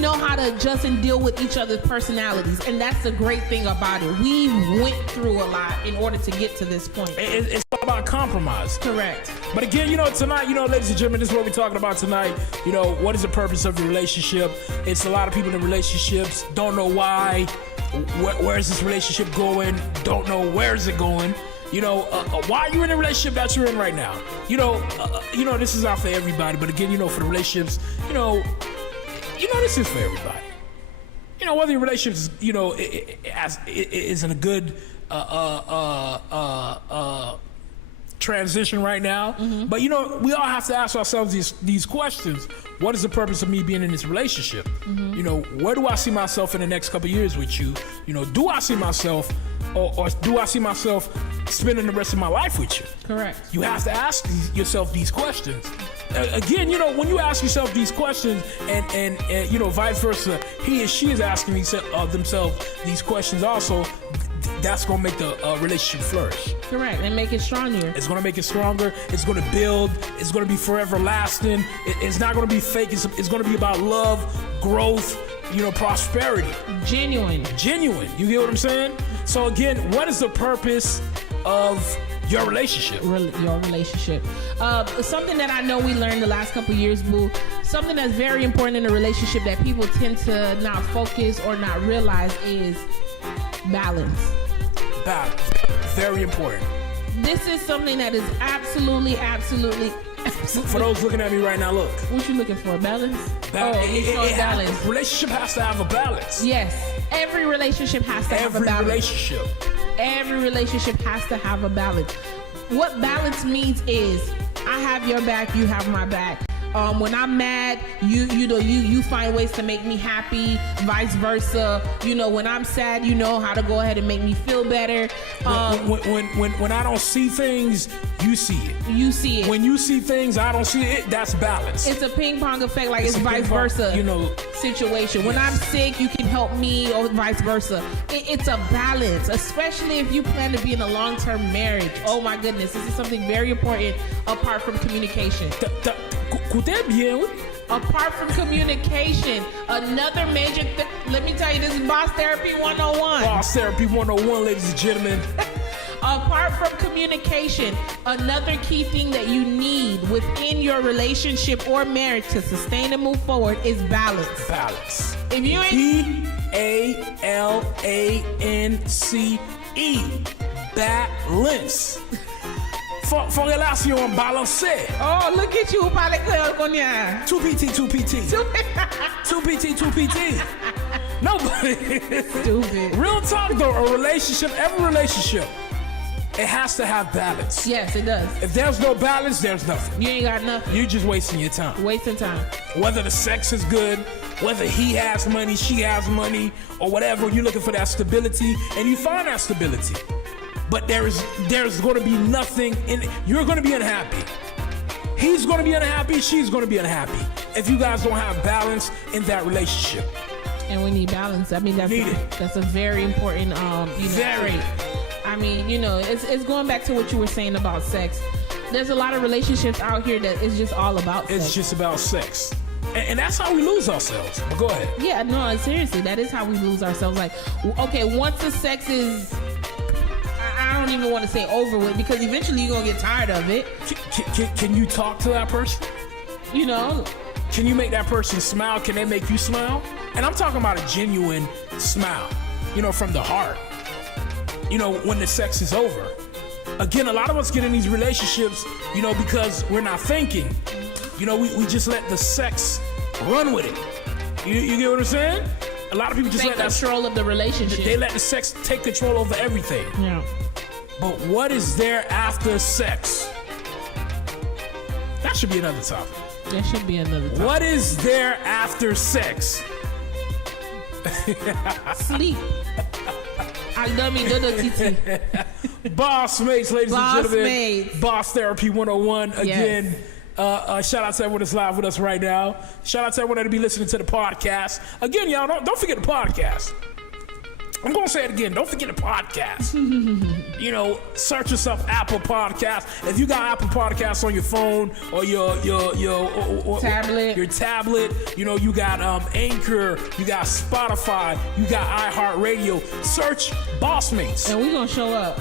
know how to adjust and deal with each other's personalities, and that's the great thing about it. We went through a lot in order to get to this point. It's all about compromise. Correct. But again, you know, tonight, you know, ladies and gentlemen, this is what we're talking about tonight. You know, what is the purpose of the relationship? It's a lot of people in relationships don't know why. Where is this relationship going? Don't know where is it going. You know, why are you in the relationship that you're in right now? You know, this is not for everybody, but again, you know, for the relationships, you know, this is for everybody. You know, whether your relationship is, you know, is in a good transition right now, but you know, we all have to ask ourselves these questions. What is the purpose of me being in this relationship? You know, where do I see myself in the next couple of years with you? You know, do I see myself, or do I see myself spending the rest of my life with you? Correct. You have to ask yourself these questions. Again, you know, when you ask yourself these questions, and you know, vice versa, he and she is asking themselves these questions also, that's going to make the relationship flourish. Correct, and make it stronger. It's going to make it stronger. It's going to build. It's going to be forever lasting. It's not going to be fake. It's going to be about love, growth, you know, prosperity. Genuine. You get what I'm saying? So again, what is the purpose of your relationship? Your relationship. Something that I know we learned the last couple years, Boo. Something that's very important in a relationship that people tend to not focus or not realize is balance. Balance. Very important. This is something that is absolutely. For those looking at me right now, look. What you looking for? Balance? Balance. Relationship has to have a balance. Yes. Every relationship has to have a balance. Every relationship has to have a balance. What balance means is I have your back, you have my back. When I'm mad, you find ways to make me happy, vice versa. You know, when I'm sad, you know how to go ahead and make me feel better. When I don't see things, you see it. You see it. When you see things, I don't see it. That's balance. It's a ping pong effect, like it's vice versa. You know, situation. When I'm sick, you can help me, or vice versa. It's a balance, especially if you plan to be in a long-term marriage. Oh my goodness, this is something very important apart from communication. Apart from communication, another major let me tell you, this is Boss Therapy 101. Boss Therapy 101, ladies and gentlemen. Apart from communication, another key thing that you need within your relationship or marriage to sustain and move forward is balance. Balance. If you ain't BALANCE. Balance. For relation balancée. Oh, look at you, parle créole qu'on y a. 2PT. 2PT. Nobody. Stupid. Real talk though, every relationship, it has to have balance. Yes, it does. If there's no balance, there's nothing. You ain't got nothing. You're just wasting your time. Wasting time. Whether the sex is good, whether he has money, she has money, or whatever, you're looking for that stability, and you find that stability. But there's going to be nothing in it. You're going to be unhappy. He's going to be unhappy. She's going to be unhappy if you guys don't have balance in that relationship. And we need balance. I mean, that's a very important trait. I mean, you know, it's going back to what you were saying about sex. There's a lot of relationships out here that is just all about sex. It's just about sex. And that's how we lose ourselves. But go ahead. Yeah, no, seriously, that is how we lose ourselves. Like, okay, once the sex is, I don't even want to say over with, because eventually you're going to get tired of it. Can you talk to that person? You know? Can you make that person smile? Can they make you smile? And I'm talking about a genuine smile, you know, from the heart. You know, when the sex is over. Again, a lot of us get in these relationships, you know, because we're not thinking. You know, we just let the sex run with it. You get what I'm saying? A lot of people just let that control of the relationship. They let the sex take control over everything. Yeah. But what is there after sex? That should be another topic. There should be another topic. What is there after sex? Sleep. Boss Mates, ladies Boss and gentlemen. Mates. Boss Therapy 101. Again, shout out to everyone that's live with us right now. Shout out to everyone that'll be listening to the podcast. Again, y'all, don't forget the podcast. I'm going to say it again. Don't forget the podcast. Search yourself Apple Podcasts. If you got Apple Podcasts on your phone or your tablet, you got Anchor, you got Spotify, you got iHeartRadio. Search Boss Mates. And we're going to show up.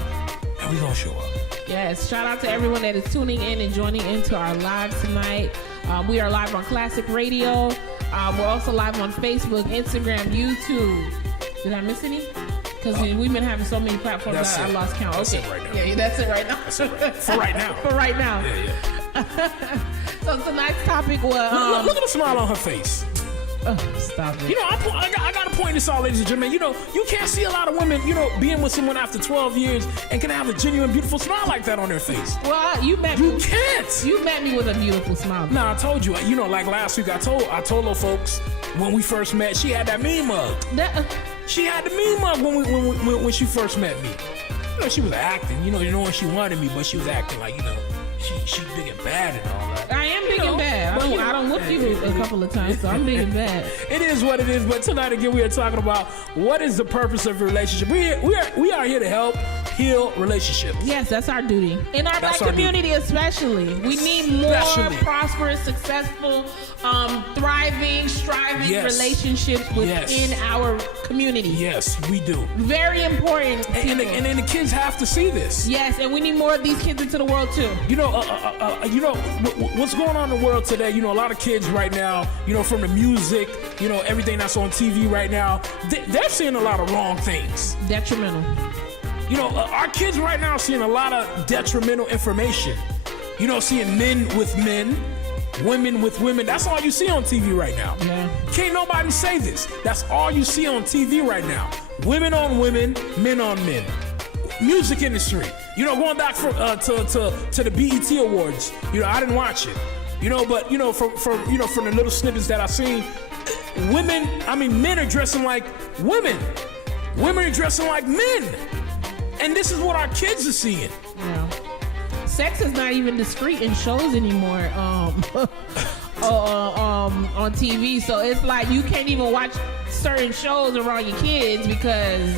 Yes, shout out to everyone that is tuning in and joining into our live tonight. We are live on Classic Radio. We're also live on Facebook, Instagram, YouTube. Did I miss any? Because we've been having so many platforms that I lost count. That's it right now. Yeah, that's it right now. That's it right. For right now. For right now. Yeah. So tonight's topic was... look at the smile on her face. Stop it. I got to point this out, ladies and gentlemen. You can't see a lot of women, being with someone after 12 years and can have a genuine, beautiful smile like that on their face. Well, you met me with a beautiful smile. Nah, I told you. Like last week, I told her folks when we first met, she had that mean mug. She had the mean mug when she first met me. She was acting, knowing she wanted me, but she was acting like, she big and bad and all that. I am big and bad. I don't look you a couple of times, so I'm big and bad. It is what it is. But tonight again, we are talking about what is the purpose of a relationship. We are here to help heal relationships. Yes, that's our duty. In our black community, especially, we need more prosperous, successful, thriving, striving relationships within our community. Yes, we do. Very important. And then the kids have to see this. Yes, and we need more of these kids into the world too. What's going on in the world today? A lot of kids right now, from the music, everything that's on TV right now, they're seeing a lot of wrong things. Detrimental. Our kids right now are seeing a lot of detrimental information. Seeing men with men, women with women. That's all you see on TV right now. Yeah. Can't nobody say this. That's all you see on TV right now. Women on women, men on men. Music industry. Going back to the BET Awards. I didn't watch it. But from the little snippets that I've seen, men are dressing like women. Women are dressing like men. And this is what our kids are seeing. Yeah. Sex is not even discreet in shows anymore on TV. So it's like you can't even watch certain shows around your kids because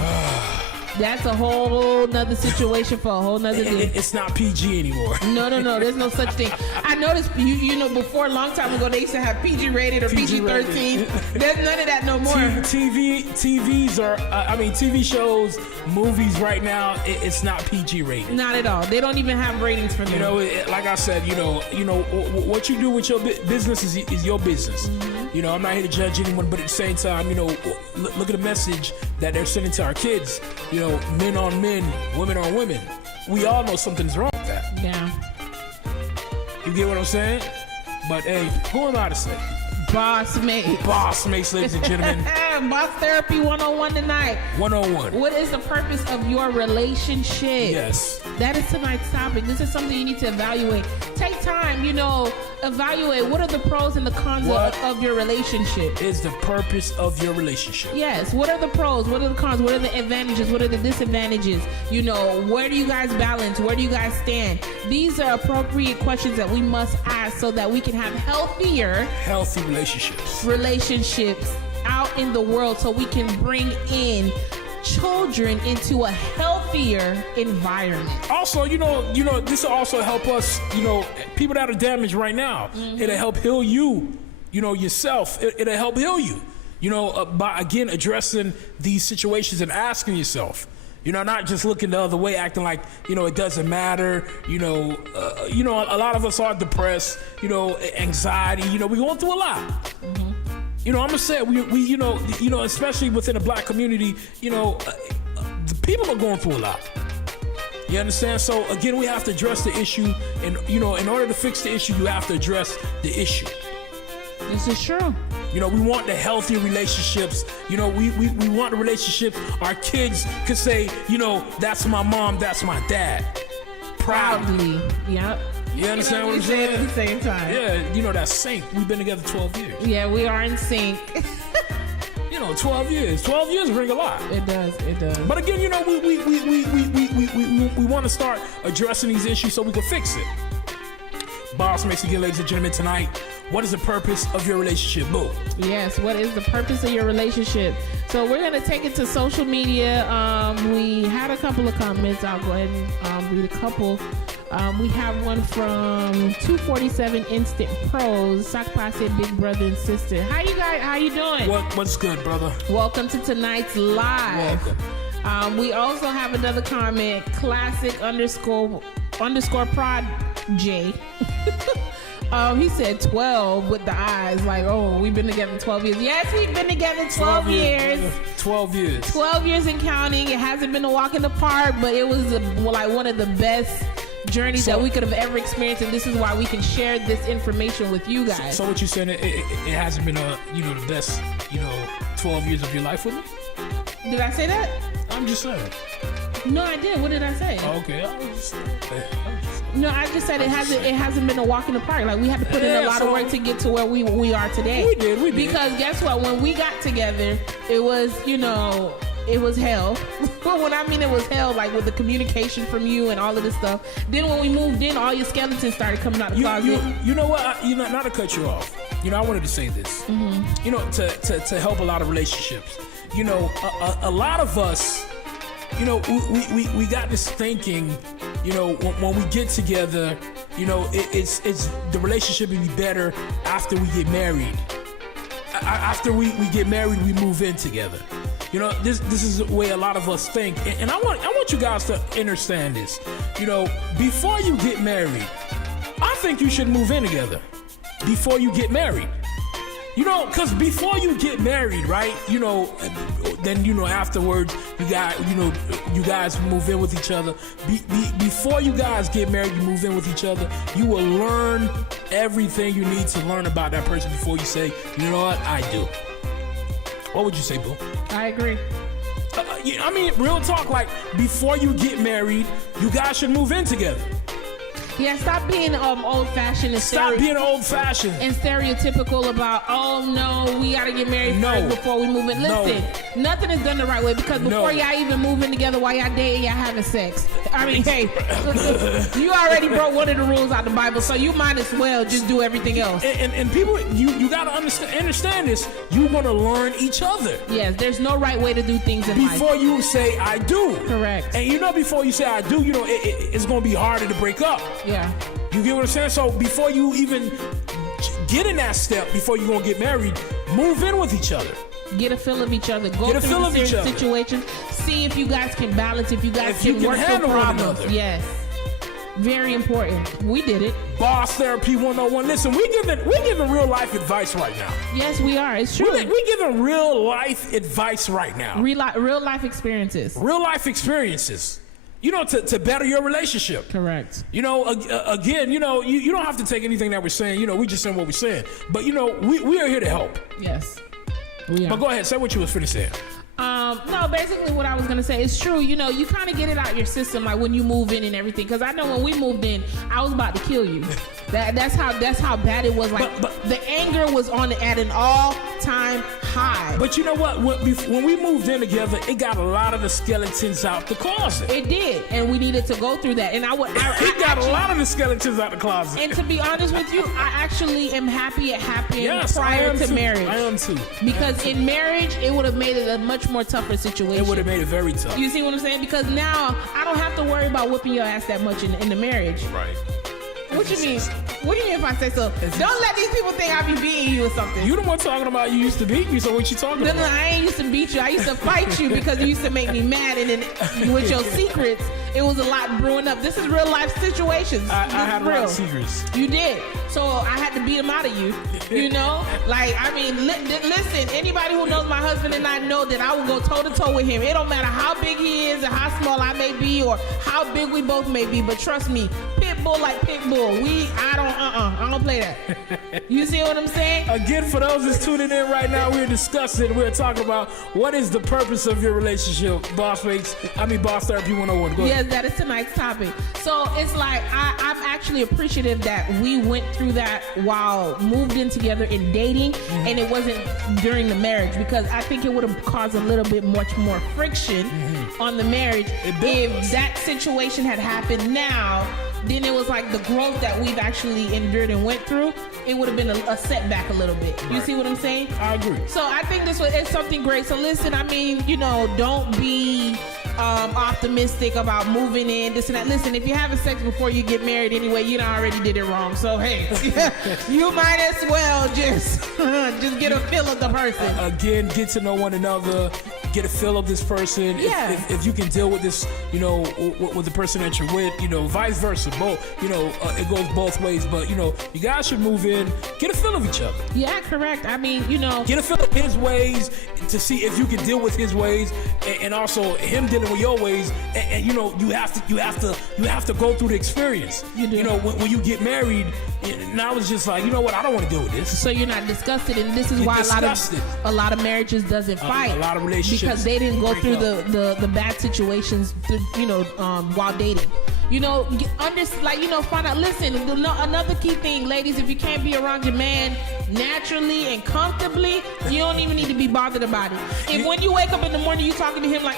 that's a whole nother situation for a whole nother day. It's not PG anymore. No. There's no such thing. I noticed, before a long time ago, they used to have PG rated or PG-13. There's none of that no more. TV shows, movies right now, it's not PG rated. Not at all. They don't even have ratings for them. Like I said, what you do with your business is your business. Mm-hmm. I'm not here to judge anyone, but at the same time, look at the message that they're sending to our kids. Men on men, women on women. We all know something's wrong with that. Yeah. You get what I'm saying? But hey, who am I to say? Boss Mates. Boss Mates, ladies and gentlemen. Boss Therapy 101 tonight. 101. What is the purpose of your relationship? Yes. That is tonight's topic. This is something you need to evaluate. Take time, evaluate what are the pros and the cons of your relationship. Is the purpose of your relationship? Yes. What are the pros? What are the cons? What are the advantages? What are the disadvantages? Where do you guys balance? Where do you guys stand? These are appropriate questions that we must ask so that we can have healthy relationships out in the world, so we can bring in children into a healthier environment. Also, this will also help us, people that are damaged right now. Mm-hmm. It'll help heal you, yourself. It'll help heal you, by, again, addressing these situations and asking yourself, not just looking the other way, acting like, it doesn't matter. A lot of us are depressed, anxiety, we're going through a lot. Mm-hmm. I'm gonna say we especially within the black community, the people are going through a lot. You understand? So again, we have to address the issue, and in order to fix the issue, you have to address the issue. This is true. You know, we want the healthy relationships. You know, we want the relationships our kids could say, you know, that's my mom, that's my dad. Proudly. Yep. You understand what I'm saying? At the same time. Yeah, you know, that's sync. We've been together 12 years. Yeah, we are in sync. You know, 12 years. 12 years bring a lot. It does. But again, you know, we want to start addressing these issues so we can fix it. Boss Mates again, ladies and gentlemen, tonight. What is the purpose of your relationship, Boo? Yes, what is the purpose of your relationship? So we're going to take it to social media. We had a couple of comments. I'll go ahead and read a couple. We have one from 247 Instant Pros. Sakpa said, big brother and sister. How you guys? How you doing? What's good, brother? Welcome to tonight's live. Welcome. We also have another comment. Classic underscore prod J. He said 12 with the eyes, like, oh, we've been together 12 years. Yes, we've been together 12 years. 12 years. 12 years and counting. It hasn't been a walk in the park, but it was like one of the best journeys that we could have ever experienced, and this is why we can share this information with you guys. So what you saying? It hasn't been the best 12 years of your life with me? Did I say that? I'm just saying. No, I did. What did I say? Okay. No, I just said it hasn't been a walk in the park. Like, we had to put in a lot of work to get to where we are today. We did. Because guess what? When we got together, it was, it was hell. But when I mean it was hell, like with the communication from you and all of this stuff. Then when we moved in, all your skeletons started coming out of the closet. You know what? Not to cut you off. I wanted to say this. Mm-hmm. To help a lot of relationships. A lot of us, we got this thinking, when we get together, it's the relationship will be better after we get married. After we get married, we move in together. This is the way a lot of us think, and I want you guys to understand this. Before you get married, I think you should move in together. Before you get married. Because before you get married, right? Then afterwards, you guys move in with each other. Before you guys get married, you move in with each other. You will learn everything you need to learn about that person before you say, you know what, I do. What would you say, Boo? I agree. Real talk. Like, before you get married, you guys should move in together. Yeah, stop being old-fashioned. Stop being old-fashioned. And stereotypical about, oh, no, we got to get married first before we move in. Listen, nothing is done the right way, because before y'all even move in together, while y'all dating, y'all having sex. Hey, you already broke one of the rules out of the Bible, so you might as well just do everything else. And people, you got to understand this. You're going to learn each other. Yes, there's no right way to do things in life. Before you say, I do. Correct. And before you say, I do, it's going to be harder to break up. Yeah. You get what I'm saying? So before you even get in that step, before you're going to get married, move in with each other. Get a feel of each other. Go through the situation. See if you guys can balance, if you guys can work through problems. Yes. Very important. We did it. Boss Therapy 101. Listen, we're giving real life advice right now. Yes, we are. It's true. We're giving real life advice right now. Real life experiences. Real life experiences. To better your relationship. Correct. Again, you don't have to take anything that we're saying. We just saying what we're saying. But, we are here to help. Yes, we are. But go ahead, say what you was finna say. No, basically what I was going to say is true. You kind of get it out your system, like when you move in and everything. Because I know when we moved in, I was about to kill you. That's how bad it was. Like, but the anger was at an all-time high. But you know what? When we moved in together, it got a lot of the skeletons out the closet. It did, and we needed to go through that. And it got a lot of the skeletons out the closet. And to be honest with you, I actually am happy it happened prior to marriage. I am too. Because in marriage, it would have made it a much more tougher situation. It would have made it very tough. You see what I'm saying? Because now I don't have to worry about whipping your ass that much in the marriage. Right. What you mean? What do you mean if I say so? Don't let these people think I be beating you or something. You the one talking about you used to beat me, so what you talking about? No, I ain't used to beat you. I used to fight you because you used to make me mad, and then with your secrets, it was a lot brewing up. This is real life situations. I had a lot of secrets. You did. So I had to beat them out of you. Listen, anybody who knows my husband and I know that I will go toe to toe with him. It don't matter how big he is or how small I may be or how big we both may be, but trust me, pit bull like pit bull. I don't play that. You see what I'm saying? Again, for those that's tuning in right now, we're talking about what is the purpose of your relationship, Boss Therapy 101. Go ahead. Yes, that is tonight's topic. So it's like I'm actually appreciative that we went through that while moved in together in dating, and it wasn't during the marriage, because I think it would have caused a little bit much more friction on the marriage if that situation had happened now. Then it was like the growth that we've actually endured and went through, it would have been a setback a little bit. You see what I'm saying? I agree. So I think it's something great. So listen, I mean, don't be optimistic about moving in, this and that. Listen, if you're having sex before you get married anyway, you done already did it wrong. So hey, you might as well just get a feel of the person. Again, get to know one another. Get a feel of this person. Yeah. If you can deal with this, with the person that you're with, vice versa. Both, it goes both ways. But you guys should move in, get a feel of each other. Yeah, correct. I mean, get a feel of his ways to see if you can deal with his ways, and also him dealing with your ways. And you have to go through the experience. You do. When you get married, now it's just like, what, I don't want to deal with this. So you're not disgusted, and this is You're why disgusted. a lot of marriados doesn't fight. A lot of relationships because they didn't go through the bad situations, while dating. Find out. Listen, another key thing, ladies, if you can't be around your man naturally and comfortably, you don't even need to be bothered about it. If when you wake up in the morning, you talking to him like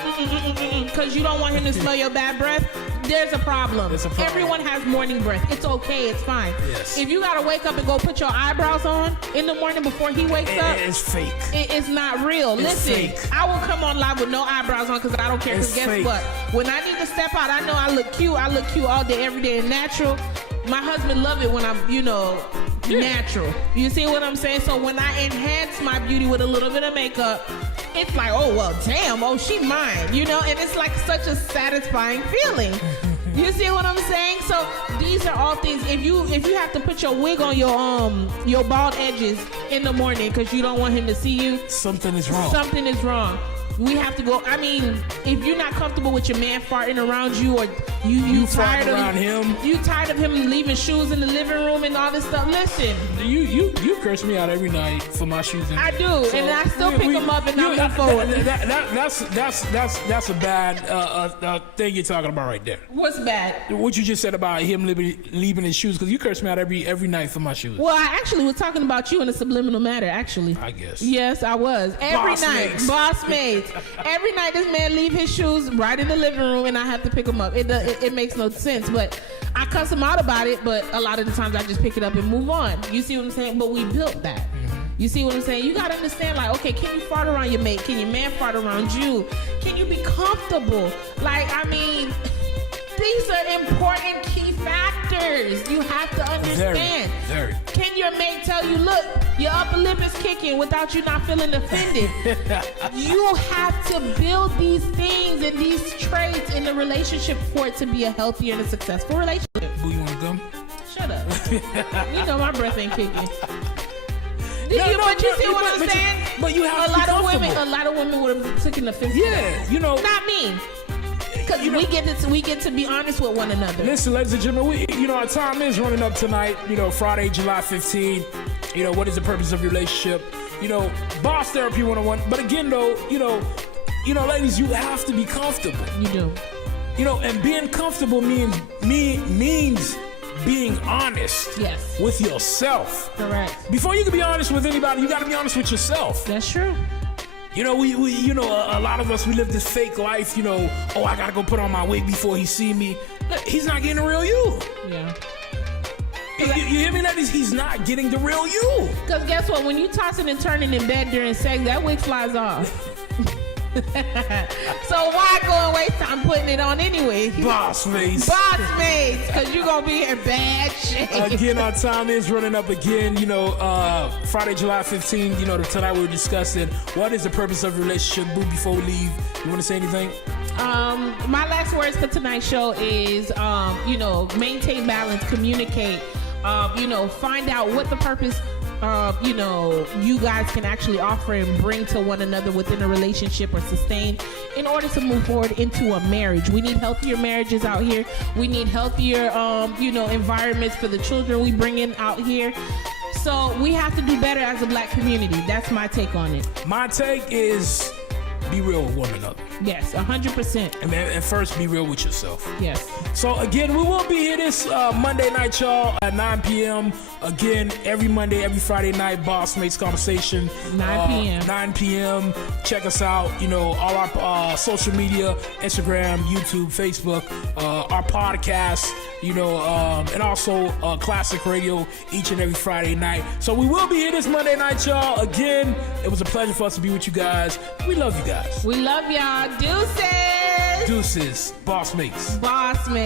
because you don't want him to smell your bad breath, there's a problem. Everyone has morning breath. It's okay. It's fine. Yes. If you gotta wake up and go put your eyebrows on in the morning before he wakes up, it's fake. It's not real. It's Listen, fake. I will come on live with no eyebrows on because I don't care. Because guess fake. what? When I need to step out, I know I look cute. I look cute all day, every day, and natural. My husband love it when I'm, natural. You see what I'm saying? So when I enhance my beauty with a little bit of makeup, it's like, oh, well, damn, oh, she mine, and it's like such a satisfying feeling. You see what I'm saying? So these are all things. If you have to put your wig on your bald edges in the morning because you don't want him to see you, something is wrong. Something is wrong. We have to go. I mean, if you're not comfortable with your man farting around you, or you tired of him, you tired of him leaving shoes in the living room and all this stuff. Listen, you curse me out every night for my shoes. I do, and I still pick them up and I move forward. That's a bad thing you're talking about right there. What's bad? What you just said about him leaving his shoes, because you curse me out every night for my shoes. Well, I actually was talking about you in a subliminal manner. Actually, I guess. Yes, I was. Every night, boss maids. Every night this man leave his shoes right in the living room and I have to pick them up. It makes no sense, but I cuss him out about it, but a lot of the times I just pick it up and move on. You see what I'm saying? But we built that. You see what I'm saying? You got to understand, like, okay, can you fart around your mate? Can your man fart around you? Can you be comfortable? Like, I mean, these are important key factors. You have to understand. Very. Can your mate tell you, look, your upper lip is kicking without you not feeling offended? You have to build these things and these traits in the relationship for it to be a healthy and a successful relationship. Boo, you want to come? Shut up. You know my breath ain't kicking. But you see what I'm saying? But you have a lot of women would have taken offense. Yeah, not me. Because we get to be honest with one another. Listen, ladies and gentlemen, our time is running up tonight. Friday, July 15. What is the purpose of your relationship? Boss Therapy 101. But again, though, ladies, you have to be comfortable. You do. And being comfortable means being honest. Yes. With yourself. Correct. Before you can be honest with anybody, you got to be honest with yourself. That's true. We a lot of us, we live this fake life, I gotta go put on my wig before he see me. He's not getting the real you. Yeah. You hear me, ladies? He's not getting the real you. Because guess what? When you tossing and turning in bed during sex, that wig flies off. So why go and waste time putting it on anyway? Boss mates, because you're going to be in bad shape. Again, our time is running up again. Friday, July 15, tonight we were discussing what is the purpose of your relationship. Boo, before we leave, you want to say anything? My last words for tonight's show is, maintain balance, communicate, find out what the purpose you guys can actually offer and bring to one another within a relationship or sustain in order to move forward into a marriage. We need healthier marriages out here. We need healthier, environments for the children we bring in out here. So we have to do better as a black community. That's my take on it. My take is be real with one another. Yes, 100%. And first, be real with yourself. Yes. So again, we will be here this Monday night, y'all, at 9 p.m. Again, every Monday, every Friday night, Boss Mates Conversation. 9 p.m. 9 p.m. Check us out. All our social media, Instagram, YouTube, Facebook, our podcast, and also Classic Radio each and every Friday night. So we will be here this Monday night, y'all. Again, it was a pleasure for us to be with you guys. We love you guys. We love y'all. Deuces. Deuces. Boss Mates. Boss Mates.